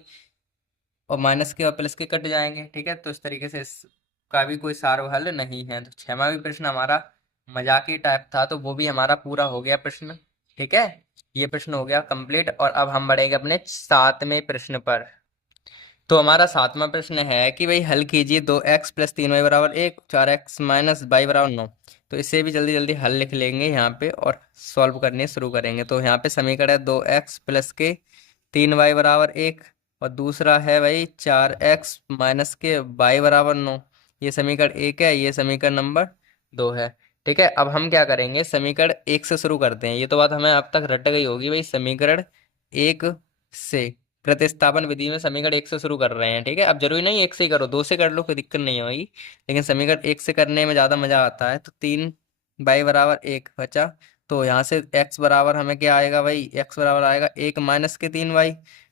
और माइनस के और प्लस के कट जाएंगे। ठीक है, तो इस तरीके से इसका भी कोई सार्व हल नहीं है। तो छठवां भी प्रश्न हमारा मजाकी टाइप था, तो वो भी हमारा पूरा हो गया प्रश्न। ठीक है, ये प्रश्न हो गया कंप्लीट, और अब हम बढ़ेंगे अपने सातवें प्रश्न पर। तो हमारा सातवां प्रश्न है कि भाई हल कीजिए 2x प्लस 3y बराबर 1, 4x माइनस y बराबर 9। तो इसे भी जल्दी जल्दी हल लिख लेंगे यहाँ पे और सॉल्व करने शुरू करेंगे। तो यहाँ पे समीकरण है 2x प्लस के 3y बराबर 1, और दूसरा है भाई 4x माइनस के y बराबर 9। ये समीकरण 1 है, ये समीकरण नंबर 2 है। ठीक है, अब हम क्या करेंगे, समीकरण 1 से शुरू करते हैं। ये तो बात हमें अब तक रट गई होगी भाई, समीकरण 1 से प्रतिस्थापन विधि में समीकरण एक से शुरू कर रहे हैं, ठीक है। अब जरूरी नहीं एक से ही करो, दो से कर लो, कोई दिक्कत नहीं होगी, लेकिन समीकरण एक से करने में ज़्यादा मजा आता है। तो 3 y बराबर 1 बचा, तो यहाँ से x बराबर हमें क्या आएगा भाई, x बराबर आएगा 1 माइनस के 3y,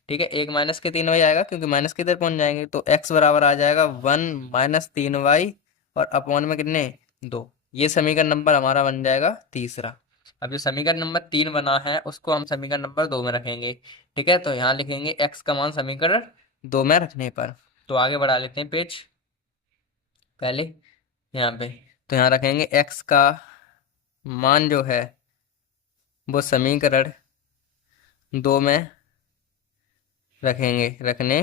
ठीक है। 1 माइनस के 3y आएगा क्योंकि माइनस की इधर पहुंच जाएंगे, तो x बराबर आ जाएगा 1 माइनस 3y और अपॉन में कितने, 2। ये समीकरण नंबर हमारा बन जाएगा तीसरा। अब जो समीकरण नंबर 3 बना है उसको हम समीकरण नंबर 2 में रखेंगे, ठीक है। तो यहाँ लिखेंगे x का मान समीकरण 2 में रखने पर। तो आगे बढ़ा लेते हैं पेज पहले यहाँ पे। तो यहाँ रखेंगे x का मान जो है वो समीकरण 2 में रखेंगे, रखने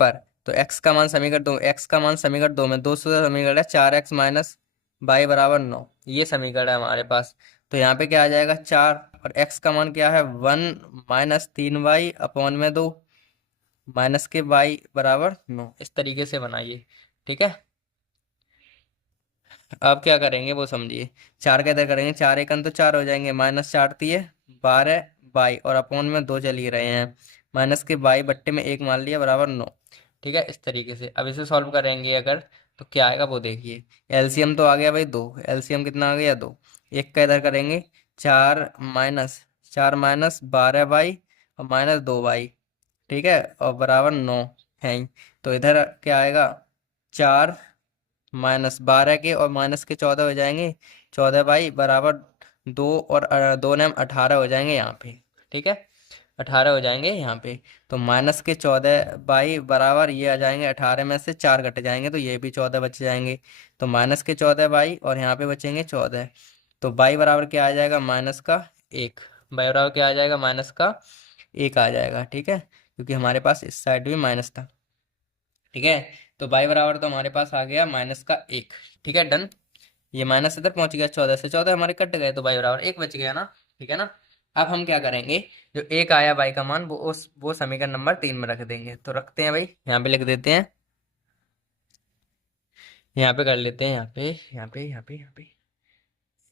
पर। तो x का मान समीकरण 2, x का मान समीकरण 2 में, 2 से समीकरण है 4x माइनस बाई बराबर 9, ये समीकरण है हमारे पास। तो यहाँ पे क्या आ जाएगा 4, और x का मान क्या है 1 माइनस 3y अपॉन में 2 माइनस के y बराबर 9। इस तरीके से बनाइए, ठीक है। अब क्या करेंगे वो समझिए। 4 का इधर करेंगे, 4 एकन तो 4 हो जाएंगे, माइनस 4 दिए 12 बाई और अपॉन में 2 चल ही रहे हैं, माइनस के बाई बट्टे में 1 मान लिया बराबर 9, ठीक है। इस तरीके से अब इसे सॉल्व करेंगे अगर, तो क्या आएगा वो देखिए। एलसीएम तो आ गया भाई 2, एलसीएम कितना आ गया 2। एक का इधर करेंगे, 4 माइनस 12 बाई और माइनस 2 बाई, ठीक है, और बराबर 9 है ही। तो इधर क्या आएगा 4 माइनस 12 के और माइनस के 14 हो जाएंगे, 14 बाई बराबर 2 और 2 ने 18 हो जाएंगे यहाँ पे, ठीक है। 18 हो जाएंगे यहाँ पे। तो माइनस के 14 बाई बराबर ये आ जाएंगे, 18 में से 4 कट जाएंगे तो ये भी 14 बच जाएंगे। तो माइनस के 14 बाई और यहाँ पे बचेंगे 14। तो बाई बराबर क्या आ जाएगा माइनस का 1, बाई बराबर क्या आ जाएगा माइनस का 1 आ जाएगा, ठीक है, क्योंकि हमारे पास इस साइड भी माइनस था, ठीक है। तो बाई बराबर तो हमारे पास आ गया माइनस का 1, ठीक है, डन। ये माइनस इधर पहुंच गया, 14 से 14 हमारे कट गए, तो बाई बराबर 1 बच गया ना, ठीक है ना। अब हम क्या करेंगे, जो 1 आया बाई का मान वो समीकरण नंबर 3 में रख देंगे। तो रखते हैं भाई, यहाँ पे लिख देते हैं, यहाँ पे कर लेते हैं, यहाँ पे यहाँ पे यहाँ पे यहाँ पे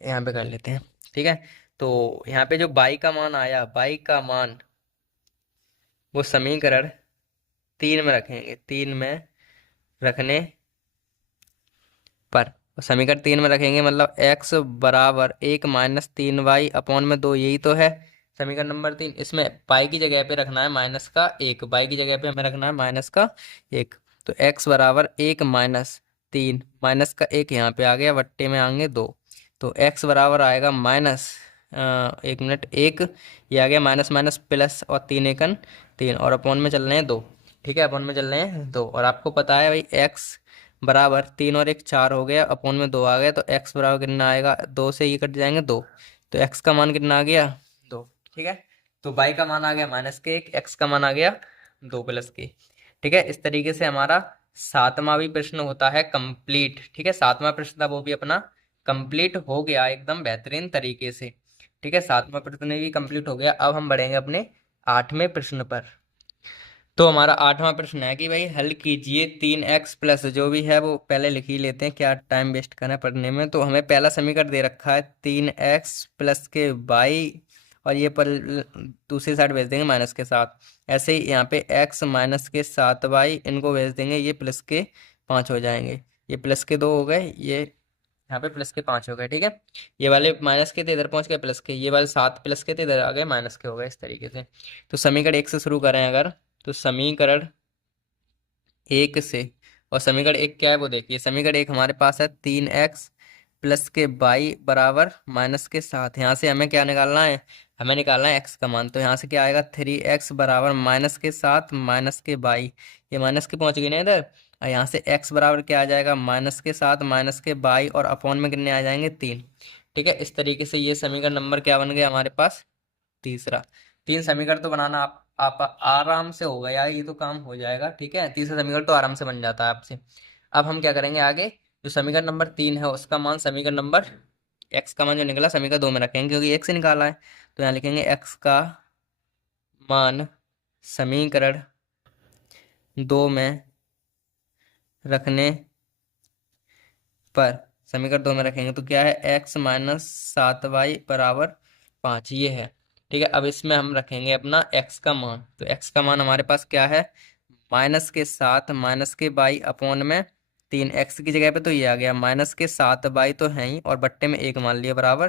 यहाँ पे कर लेते हैं, ठीक है। तो यहाँ पे जो बाई का मान आया, बाई का मान वो समीकरण 3 में रखेंगे, 3 में रखने पर। समीकरण 3 में रखेंगे मतलब x बराबर 1 माइनस 3y अपॉन में 2, यही तो है समीकरण नंबर 3। इसमें पाई की जगह पे रखना है माइनस का 1, बाई की जगह पे हमें रखना है माइनस का 1। तो x बराबर 1 माइनस 3, माइनस का 1 यहाँ पे आ गया, बट्टे में आएंगे 2। तो x बराबर आएगा माइनस, एक मिनट, 1, ये आ गया माइनस माइनस प्लस, और 3 एकन 3, और अपॉन में चल रहे हैं 2, ठीक है, अपॉन में चल रहे हैं 2। और आपको पता है भाई x बराबर 3 और 1 4 हो गया, अपॉन में 2 आ गया, तो x बराबर कितना आएगा, 2 से ये कट जाएंगे 2, तो x का मान कितना आ गया 2, ठीक है। तो y का मान आ गया माइनस के 1, x का मान आ गया 2 प्लस के, ठीक है। इस तरीके से हमारा 7वां भी प्रश्न होता है कंप्लीट, ठीक है। 7वां प्रश्न था वो भी अपना कंप्लीट हो गया एकदम बेहतरीन तरीके से, ठीक है। 7वां प्रश्न भी कंप्लीट हो गया। अब हम बढ़ेंगे अपने 8वें प्रश्न पर। तो हमारा 8वां प्रश्न है कि भाई हल कीजिए 3x प्लस, जो भी है वो पहले लिख ही लेते हैं, क्या टाइम वेस्ट करना पढ़ने में। तो हमें पहला समीकरण दे रखा है 3x प्लस के बाई, और ये पर दूसरी साइड भेज देंगे माइनस के साथ। ऐसे ही यहाँ पे x माइनस के 7y, इनको भेज देंगे, ये प्लस के 5 हो जाएंगे, ये प्लस के 2 हो गए, ये यहाँ पे प्लस के 5 हो गए, ठीक है। ये वाले माइनस के थे, इधर पहुंच गए प्लस के, ये वाले 7 प्लस के थे, इधर आ गए माइनस के हो गए, इस तरीके से। तो समीकरण 1 से शुरू करें अगर, तो समीकरण 1 से, और समीकरण 1 क्या है वो देखिए। समीकरण 1 हमारे पास है 3x प्लस के बाई बराबर माइनस के 7। यहाँ से हमें क्या निकालना है, हमें निकालना है x का मान। तो यहाँ से क्या आएगा 3x बराबर माइनस के 7 माइनस के बाई, ये माइनस के पहुंच गई ना इधर, और यहाँ से x बराबर क्या आ जाएगा माइनस के 7 माइनस के बाई, और अपॉन में कितने आ जाएंगे 3, ठीक है। इस तरीके से ये समीकरण नंबर क्या बन गया हमारे पास, तीसरा। 3 समीकरण तो बनाना आप आराम से होगा यार, ये तो काम हो जाएगा, ठीक है। तीसरा समीकरण तो आराम से बन जाता है आपसे। अब हम क्या करेंगे आगे, जो समीकरण नंबर 3 है उसका मान समीकरण नंबर, x का मान जो निकला समीकरण 2 में रखेंगे, क्योंकि 1 से निकाला है। तो यहाँ लिखेंगे x का मान समीकरण 2 में रखने पर, समीकरण 2 में रखेंगे तो क्या है x माइनस 7y बराबर 5, ये है, ठीक है, अब इसमें हम रखेंगे अपना x का मान। तो x का मान हमारे पास क्या है, -7 -3 x की जगह पे तो ये आ गया, -7 तो है ही और बट्टे में 1 मान लिया बराबर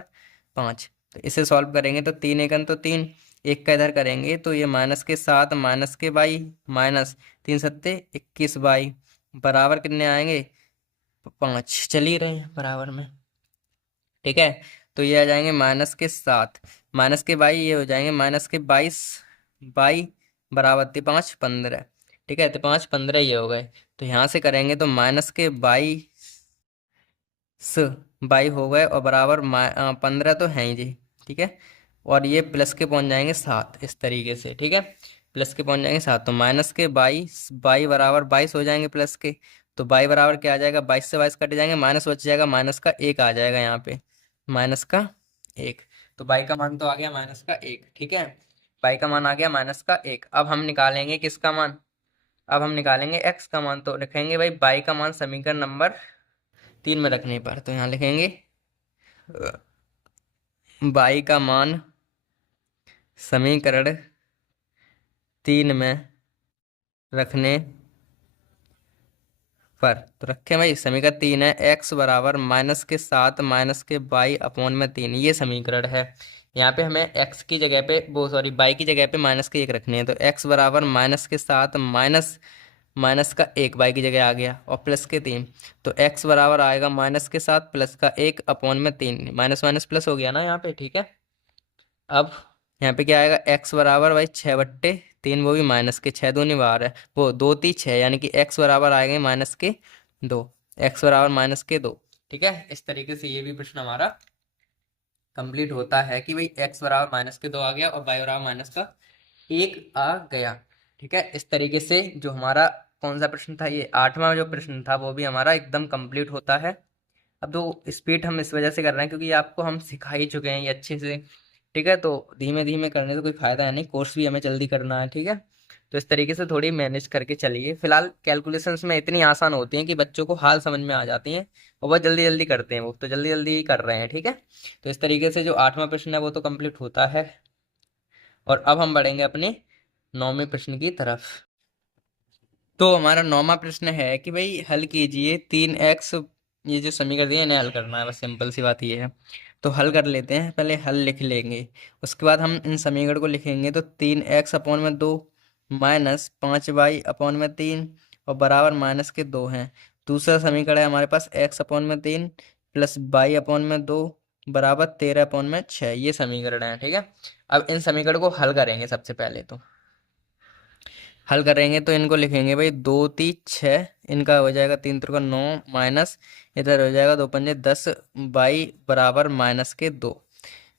5। तो इसे सॉल्व करेंगे तो 3 एकन तो 3, एक का इधर करेंगे तो ये -7 -3 सत्ते 21 बराबर कितने आएंगे, 5। चल ही रहे हैं बराबर में। ठीक है, तो ये आ जाएंगे -7 -22, ये हो जाएंगे -22 बाई बराबर 5 15। ठीक है, तो 5 15 ये हो गए। तो यहाँ से करेंगे तो -22 हो गए और बराबर 15 तो है ही जी। ठीक है, और ये प्लस के पहुंच जाएंगे 7 इस तरीके से। ठीक है, प्लस के पहुंच जाएंगे 7, तो -22 बाई बराबर 22 हो जाएंगे प्लस के। तो बाई बराबर क्या आ जाएगा, 22 से 22 कट जाएंगे, माइनस बच जाएगा, माइनस का 1 आ जाएगा यहाँ पे, -1। तो बाई का मान तो आ गया -1। ठीक है, बाई का मान आ गया -1। अब हम निकालेंगे किसका मान, अब हम निकालेंगे एक्स का मान। तो लिखेंगे भाई बाई का मान समीकरण नंबर 3 में रखने पर, तो यहाँ लिखेंगे बाई का मान समीकरण 3 में रखने पर। तो रखें भाई, समीकरण 3 है, x बराबर -7 -22/3, ये समीकरण है। यहाँ पे हमें x की जगह पे वो सॉरी बाई की जगह पे -1 रखने हैं। तो x बराबर -7 -1 बाई की जगह आ गया और +3। तो x बराबर आएगा -7 +1/3, माइनस माइनस प्लस हो गया ना यहाँ पे। ठीक है, अब यहाँ पे क्या आएगा, x बराबर भाई 6/3, वो भी माइनस के, 6 दूनी बार है, वो 2 3 6, यानी कि x बराबर आएंगे -2, x बराबर -2। ठीक है, इस तरीके से ये भी प्रश्न हमारा कंप्लीट होता है कि भाई x बराबर -2 आ गया और y बराबर -1 आ गया। ठीक है, इस तरीके से जो हमारा कौन सा प्रश्न था, ये 8वां जो प्रश्न था, वो भी हमारा एकदम कंप्लीट होता है। अब तो स्पीड हम इस वजह से कर रहे हैं क्योंकि ये आपको हम सिखा ही चुके हैं ये अच्छे से। ठीक है, तो धीमे धीमे करने से कोई फायदा है नहीं, कोर्स भी हमें जल्दी करना है। ठीक है, तो इस तरीके से थोड़ी मैनेज करके चलिए। फिलहाल कैलकुलेशंस में इतनी आसान होती हैं कि बच्चों को हाल समझ में आ जाती हैं और बहुत जल्दी जल्दी करते हैं, वो तो जल्दी जल्दी ही कर रहे हैं। ठीक है, तो इस तरीके से जो 8वां प्रश्न है वो तो कंप्लीट होता है। और अब हम बढ़ेंगे अपने 9वें प्रश्न की तरफ। तो हमारा 9वां प्रश्न है कि भाई हल कीजिए 3x, ये जो समीकरण दिए इन्हें हल करना है, बस सिंपल सी बात ये है। तो हल कर लेते हैं, पहले हल लिख लेंगे, उसके बाद हम इन समीकरण को लिखेंगे। तो 3x/2 -5y/3 और बराबर -2 हैं। दूसरा समीकरण है हमारे पास x/3 प्लस y/2 बराबर 13/6, ये समीकरण है। ठीक है, अब इन समीकरण को हल करेंगे। सबसे पहले तो हल करेंगे तो इनको लिखेंगे भाई, 2 3 6, इनका हो जाएगा 3 3 9 माइनस, इधर हो जाएगा 2 5 10 बराबर -2।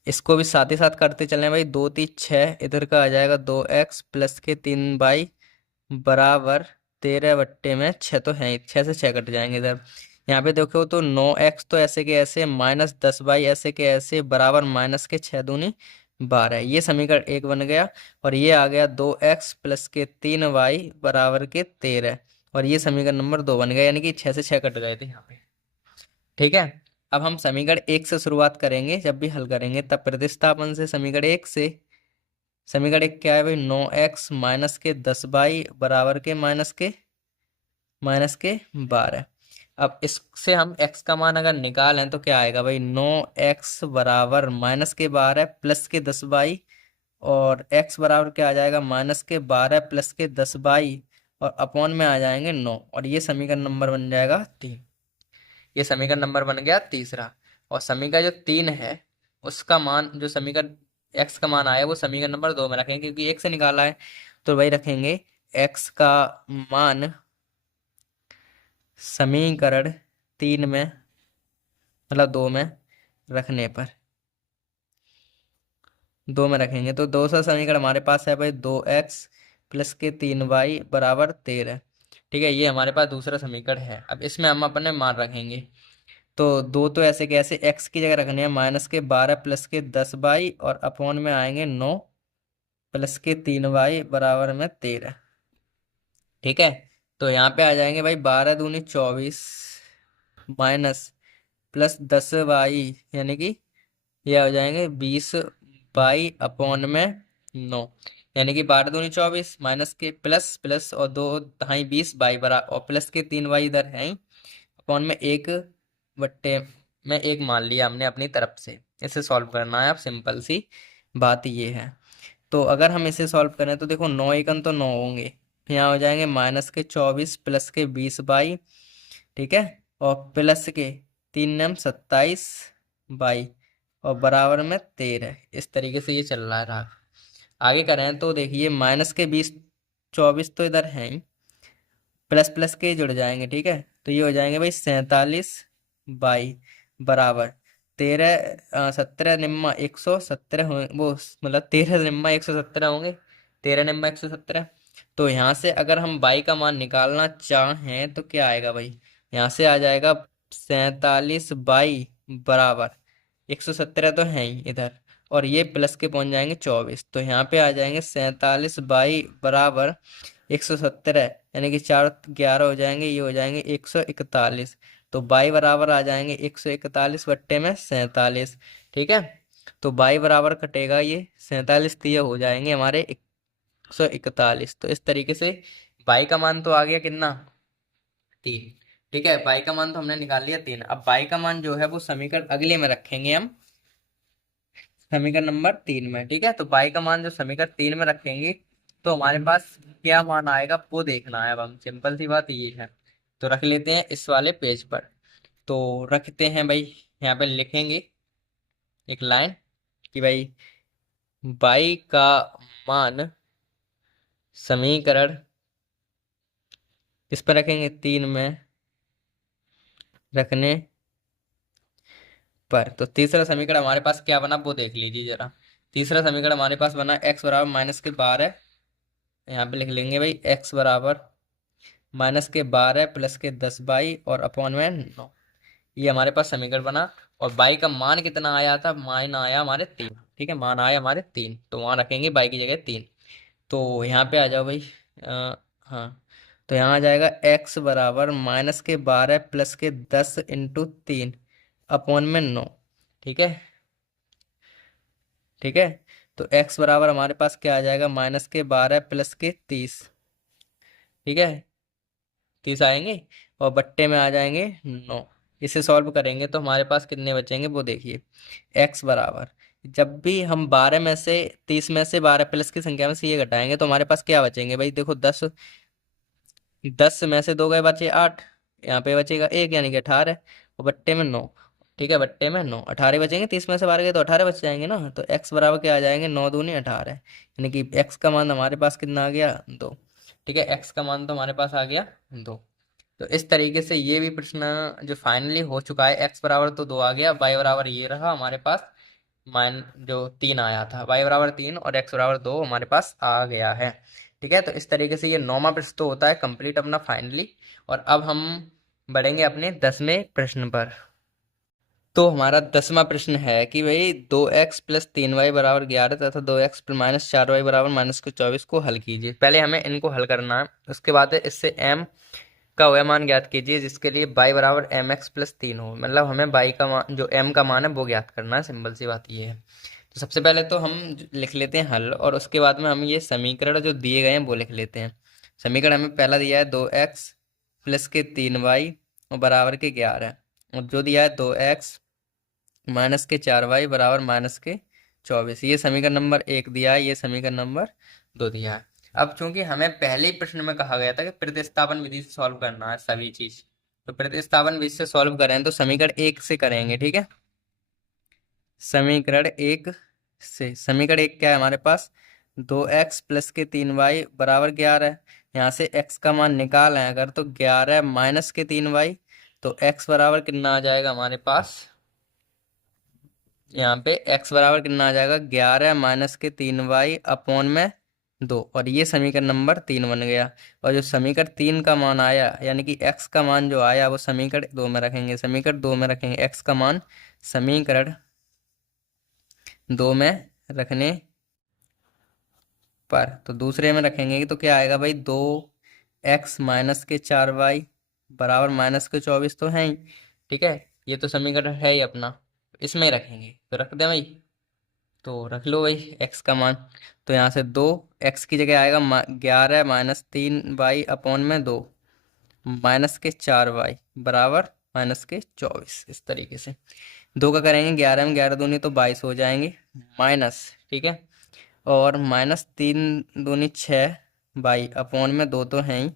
इसको भी साथ ही साथ करते चलें भाई, 2 3 6, इधर का आ जाएगा 2x प्लस के 3 बराबर 13/6, तो है 6 से 6 कट जाएंगे इधर। यहाँ पे देखो तो 9x तो ऐसे के ऐसे, -10 ऐसे के ऐसे बराबर -6 दूनी 12, ये समीकरण 1 बन गया। और ये आ गया 2x प्लस के 3y बराबर के 13, और ये समीकरण नंबर 2 बन गया, यानी कि 6 से 6 कट गए थे यहाँ पे। ठीक है, अब हम समीकरण 1 से शुरुआत करेंगे, जब भी हल करेंगे तब प्रतिस्थापन से। समीकरण 1 से, समीकरण 1 क्या है भाई, 9x माइनस के 10y बराबर के -12। अब इससे हम x का मान अगर निकालें तो क्या आएगा भाई, 9x बराबर -12 प्लस के 10y, और x बराबर क्या आ जाएगा, -12 प्लस के 10y, और अपॉन में आ जाएंगे 9, और ये समीकरण नंबर बन जाएगा 3। ये समीकरण नंबर बन गया तीसरा। और समीकरण जो 3 है उसका मान, जो समीकरण x का मान आया वो समीकरण नंबर 2 में रखेंगे क्योंकि 1 से निकाला है। तो वही रखेंगे x का मान समीकरण 3 में, मतलब 2 में रखने पर, 2 में रखेंगे। तो दूसरा समीकरण हमारे पास है भाई 2x प्लस के 3y बराबर 13। ठीक है, ये हमारे पास दूसरा समीकरण है। अब इसमें हम अपने मान रखेंगे। तो दो तो ऐसे कैसे, x की जगह रखने हैं -12 प्लस के 10y, और अपॉन में आएंगे 9 प्लस के 3y बराबर में 13। ठीक है, तो यहाँ पे आ जाएंगे भाई 12 दूनी 24 माइनस प्लस 10y, यानी कि ये हो जाएंगे 20 बाई अपॉन में 9, यानी कि 12×2 = 24 माइनस के प्लस प्लस और 2×2 = 20 बाई बराबर और प्लस के 3y इधर है ही अपॉन में 1/1 मान लिया हमने अपनी तरफ से। इसे सॉल्व करना है। अब सिंपल सी बात ये है। तो अगर हम इसे सॉल्व करें तो देखो 9 एकन तो 9 होंगे, यहाँ हो जाएंगे -24 प्लस के 20 बाई, ठीक है, और प्लस के 3×9 = 27 बाई और बराबर में 13। इस तरीके से ये चल रहा है राह। आगे करें तो देखिए -20 24 तो इधर है ही, प्लस प्लस के जुड़ जाएंगे, ठीक है, तो ये हो जाएंगे भाई 47 बाई बराबर 13 17 निम्मा 117 हो वो मतलब 13 निम्मा 117 होंगे, 13 निम्मा 117। तो यहाँ से अगर हम बाई का मान निकालना चाहें तो क्या आएगा भाई, यहाँ से आ जाएगा 47 बाई बराबर 117 तो है ही इधर, और ये प्लस के पहुंच जाएंगे 24, तो यहाँ पे आ जाएंगे 47 बाई बराबर 117, यानी कि 4 11 हो जाएंगे, ये हो जाएंगे 141। तो बाई बराबर आ जाएंगे 141 बट्टे में 47, ठीक है। तो बाई बराबर कटेगा ये 47, तो ये हो जाएंगे हमारे 141। तो इस तरीके से बाई का मान तो आ गया कितना, 3, ठीक है, बाई का मान तो हमने निकाल लिया 3। अब बाई का मान जो है वो समीकरण अगले में रखेंगे हम, समीकरण नंबर 3 में, ठीक है। तो बाई का मान जो समीकरण 3 में रखेंगे तो हमारे पास क्या मान आएगा वो देखना है। अब हम सिंपल सी बात ये है, तो रख लेते हैं इस वाले पेज पर। तो रखते हैं भाई, यहाँ पे लिखेंगे एक लाइन कि भाई बाई का मान समीकरण इस पर रखेंगे 3 में रखने पर। तो तीसरा समीकरण हमारे पास क्या बना वो देख लीजिए जरा। तीसरा समीकरण हमारे पास बना x बराबर -12, यहाँ पे लिख लेंगे भाई x बराबर -12 प्लस के 10 बाई और अपॉन में 9। ये हमारे पास समीकरण बना। और बाई का मान कितना आया था, मान आया हमारे 3, ठीक है, मान आया हमारे 3, तो वहां रखेंगे बाई की जगह 3। तो यहाँ पे आ जाओ भाई, हाँ, तो यहाँ आ जाएगा x बराबर -12 प्लस के 10 × 3 अपॉन में 9, ठीक है, ठीक है। तो x बराबर हमारे पास क्या आ जाएगा, -12 प्लस के 30, ठीक है, 30 आएंगे और बट्टे में आ जाएंगे 9। इसे सॉल्व करेंगे तो हमारे पास कितने बचेंगे वो देखिए। x बराबर जब भी हम 12 में से 30 में से 12 प्लस की संख्या में से ये घटाएंगे तो हमारे पास क्या बचेंगे भाई, देखो 10 में से 2 गए बचे 8, यहाँ पे बचेगा 1 यानी कि 18 और बट्टे में 9, ठीक है, बट्टे में 9 18 बचेंगे, 30 में से 12 गए तो 18 बच जाएंगे ना। तो x बराबर क्या आ जाएंगे, 9 दूनी 18, यानी कि x का मान हमारे पास कितना आ गया, 2, ठीक है, x का मान तो हमारे पास आ गया 2। तो इस तरीके से ये भी प्रश्न जो फाइनली हो चुका है, x बराबर तो 2 आ गया, y बराबर ये रहा हमारे पास मान जो 3 आया था, y बराबर 3 और x बराबर 2 हमारे पास आ गया है, ठीक है। तो इस तरीके से ये 9वां प्रश्न तो होता है कंप्लीट अपना फाइनली। और अब हम बढ़ेंगे अपने 10वें प्रश्न पर। तो हमारा 10वां प्रश्न है कि भाई 2x प्लस 3y बराबर 11 तथा 2x माइनस 4y बराबर -24 को हल कीजिए। पहले हमें इनको हल करना है, उसके बाद इससे m का वह मान ज्ञात कीजिए जिसके लिए y बराबर mx प्लस 3 हो। मतलब हमें y का मान जो m का मान है वो ज्ञात करना है। सिंपल सी बात ये है। तो सबसे पहले तो हम लिख लेते हैं हल, और उसके बाद में हम ये समीकरण जो दिए गए हैं वो लिख लेते हैं। समीकरण हमें पहला दिया है 2x प्लस के 3y और बराबर के 11, और जो दिया है 2x माइनस के 4y बराबर -24। ये समीकरण नंबर 1 दिया है, ये समीकरण नंबर 2 दिया है। अब चूंकि हमें पहले ही प्रश्न में कहा गया था कि प्रतिस्थापन विधि से सॉल्व करना है सभी चीज, तो प्रतिस्थापन विधि से सॉल्व करें तो समीकरण 1 से करेंगे, ठीक है। समीकरण 1 से, समीकरण 1 क्या है हमारे पास, 2x प्लस के 3y बराबर 11 है। यहाँ से x का मान निकाल है अगर तो 11 माइनस के 3y, तो x बराबर कितना आ जाएगा हमारे पास, यहाँ पे x बराबर कितना आ जाएगा, 11 माइनस के 3y अपॉन में 2, और ये समीकरण नंबर 3 बन गया। और जो समीकरण 3 का मान आया यानी कि x का मान जो आया वो समीकरण 2 में रखेंगे, समीकरण 2 में रखेंगे x का मान, समीकरण 2 में रखने पर तो दूसरे में रखेंगे तो क्या आएगा भाई, 2x माइनस के 4y बराबर -24 तो है ही, ठीक है। ये तो समीकरण है ही अपना, इसमें रखेंगे तो रख दें भाई। तो रख लो भाई एक्स का मान। तो यहाँ से 2 एक्स की जगह आएगा 11 माइनस 3 वाई अपॉन में 2 माइनस के 4 वाई बराबर माइनस के 24। इस तरीके से 2 का करेंगे 11 में 11 दूनी तो 22 हो जाएंगे माइनस, ठीक है। और माइनस 3 दूनी 6 वाई अपॉन में 2 तो हैं ही,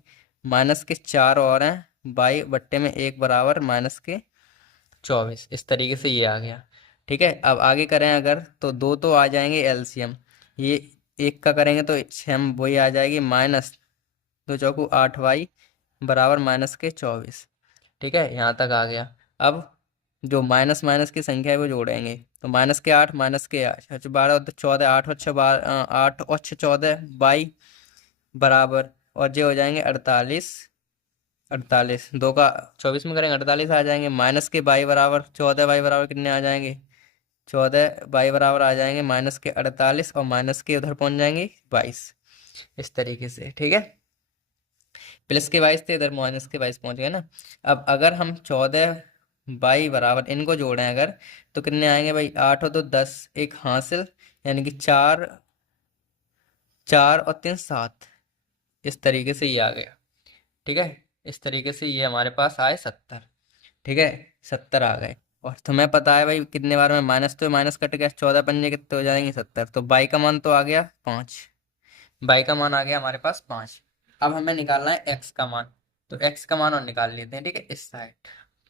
माइनस के 4 और हैं, वाई बट्टे में 1 बराबर माइनस के 24। इस तरीके से ये आ गया, ठीक है। अब आगे करें अगर तो 2 तो आ जाएंगे एलसीएम, ये 1 का करेंगे तो 6 वही आ जाएगी माइनस 2 चौकू 8 वाई बराबर माइनस के 24, ठीक है। यहाँ तक आ गया। अब जो माइनस माइनस की संख्या है वो जोड़ेंगे, तो माइनस के 8 माइनस के 8 अच्छा 12 और 14 8 और 6 8 और 6 14 वाई बराबर, और ये हो जाएंगे 48 48 2 का 24 में करेंगे 48 आ जाएंगे, माइनस के वाई बराबर 14 वाई बराबर कितने आ जाएंगे 14 वाई बराबर आ जाएंगे माइनस के 48 और माइनस के उधर पहुंच जाएंगे 22। इस तरीके से, ठीक है। प्लस के 22 थे, इधर माइनस के 22 पहुंच गए ना। अब अगर हम 14 वाई बराबर इनको जोड़ें अगर, तो कितने आएंगे भाई 8 और 2 10 एक हासिल, यानी कि 4 4 और 3 7। इस तरीके से ये आ गया, ठीक है। इस तरीके से ये हमारे पास आए 70, ठीक है। 70 आ गए। और तुम्हें पता है भाई कितने बार में माइनस, तो माइनस कट गया, 14 पंजे कितने हो जाएंगे 70। तो बाई का मान तो आ गया 5, बाई का मान आ गया हमारे पास 5। अब हमें निकालना है एक्स का मान, तो एक्स का मान और निकाल लेते हैं, ठीक है, इस साइड।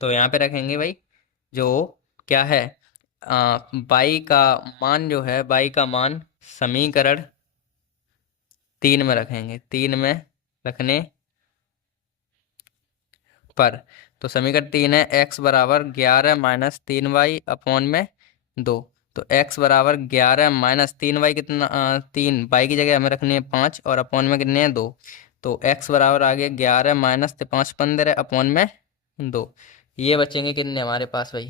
तो यहाँ पे रखेंगे भाई जो क्या है बाई का मान, जो है बाई का मान समीकरण 3 में रखेंगे, 3 में रखने पर, तो समीकरण 3 है एक्स बराबर 11 माइनस 3 वाई अपॉन में 2। तो एक्स बराबर 11 माइनस 3 वाई कितना 3 वाई की जगह हमें रखनी है 5 और अपॉन में कितने हैं 2। तो एक्स बराबर आ गया 11 माइनस 5 15 अपॉन में 2। ये बचेंगे कितने हमारे पास भाई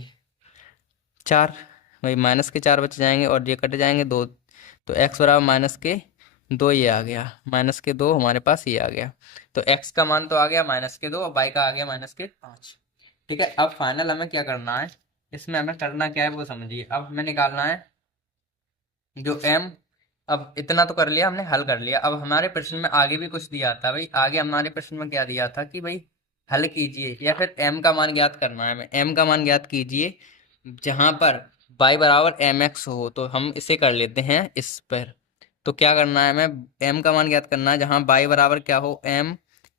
4, भाई माइनस के 4 बच जाएंगे और ये कट जाएंगे 2। तो एक्स बराबर माइनस के 2 ये आ गया, माइनस के 2 हमारे पास ये आ गया। तो एक्स का मान तो आ गया माइनस के 2 और बाई का आ गया माइनस के 5, ठीक है। अब फाइनल हमें क्या करना है, इसमें हमें करना क्या है वो समझिए। अब हमें निकालना है जो एम, अब इतना तो कर लिया हमने, हल कर लिया। अब हमारे प्रश्न में आगे भी कुछ दिया था भाई, आगे हमारे प्रश्न में क्या दिया था कि भाई हल कीजिए या फिर एम का मान ज्ञात करना है हमें। एम का मान ज्ञात कीजिए जहां पर y बराबर एम एक्स हो, तो हम इसे कर लेते हैं इस पर। तो क्या करना है हमें, एम का मान ज्ञात करना है जहां y बराबर क्या हो एम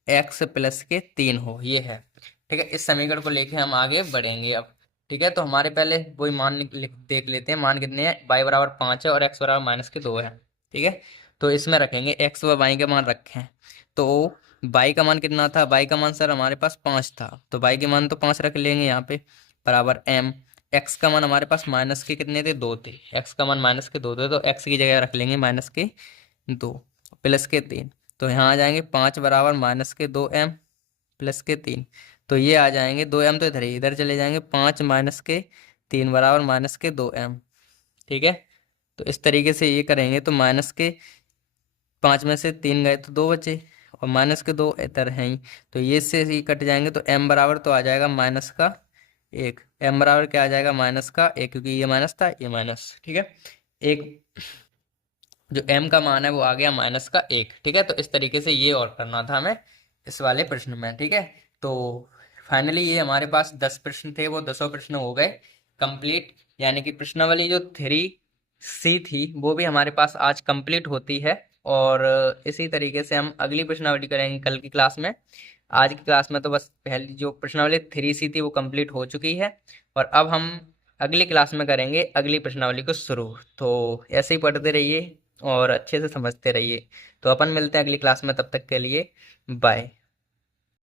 एक्स प्लस के 3 हो, ये है, ठीक है। इस समीकरण को लेके हम आगे बढ़ेंगे अब, ठीक है। तो हमारे पहले वही मान देख लेते हैं, मान कितने हैं, y बराबर 5 है और x बराबर माइनस के 2 है, ठीक है। तो इसमें रखेंगे x व y के मान रखे हैं। तो y का मान कितना था, y का मान सर हमारे पास 5 था, तो y के मान तो 5 रख लेंगे यहाँ पे बराबर m। x का मान हमारे पास माइनस के कितने थे 2 थे, x का मान माइनस के 2 थे, तो x की जगह रख लेंगे माइनस के 2 प्लस के 3। तो यहाँ आ जाएंगे 5 बराबर माइनस के 2m प्लस के 3। तो ये आ जाएंगे 2m तो इधर ही इधर चले जाएंगे, 5 माइनस के 3 बराबर माइनस के 2m, ठीक है। तो इस तरीके से ये करेंगे तो माइनस के 5 में से 3 गए तो 2 बचे और माइनस के 2 इधर हैं ही, तो ये से ही कट जाएंगे। तो m बराबर तो आ जाएगा माइनस का 1, m बराबर क्या आ जाएगा माइनस का 1, क्योंकि ये माइनस था ये माइनस, ठीक है। एक जो m का मान है वो आ गया माइनस का 1, ठीक है। तो इस तरीके से ये और करना था हमें इस वाले प्रश्न में, ठीक है। तो फाइनली ये हमारे पास 10 प्रश्न थे, वो 10 प्रश्न हो गए कंप्लीट, यानी कि प्रश्नावली जो 3C थी वो भी हमारे पास आज कंप्लीट होती है। और इसी तरीके से हम अगली प्रश्नावली करेंगे कल की क्लास में। आज की क्लास में तो बस पहली जो प्रश्नावली 3C थी वो कंप्लीट हो चुकी है, और अब हम अगली क्लास में करेंगे अगली प्रश्नावली को शुरू। तो ऐसे ही पढ़ते रहिए और अच्छे से समझते रहिए। तो अपन मिलते हैं अगली क्लास में, तब तक के लिए बाय।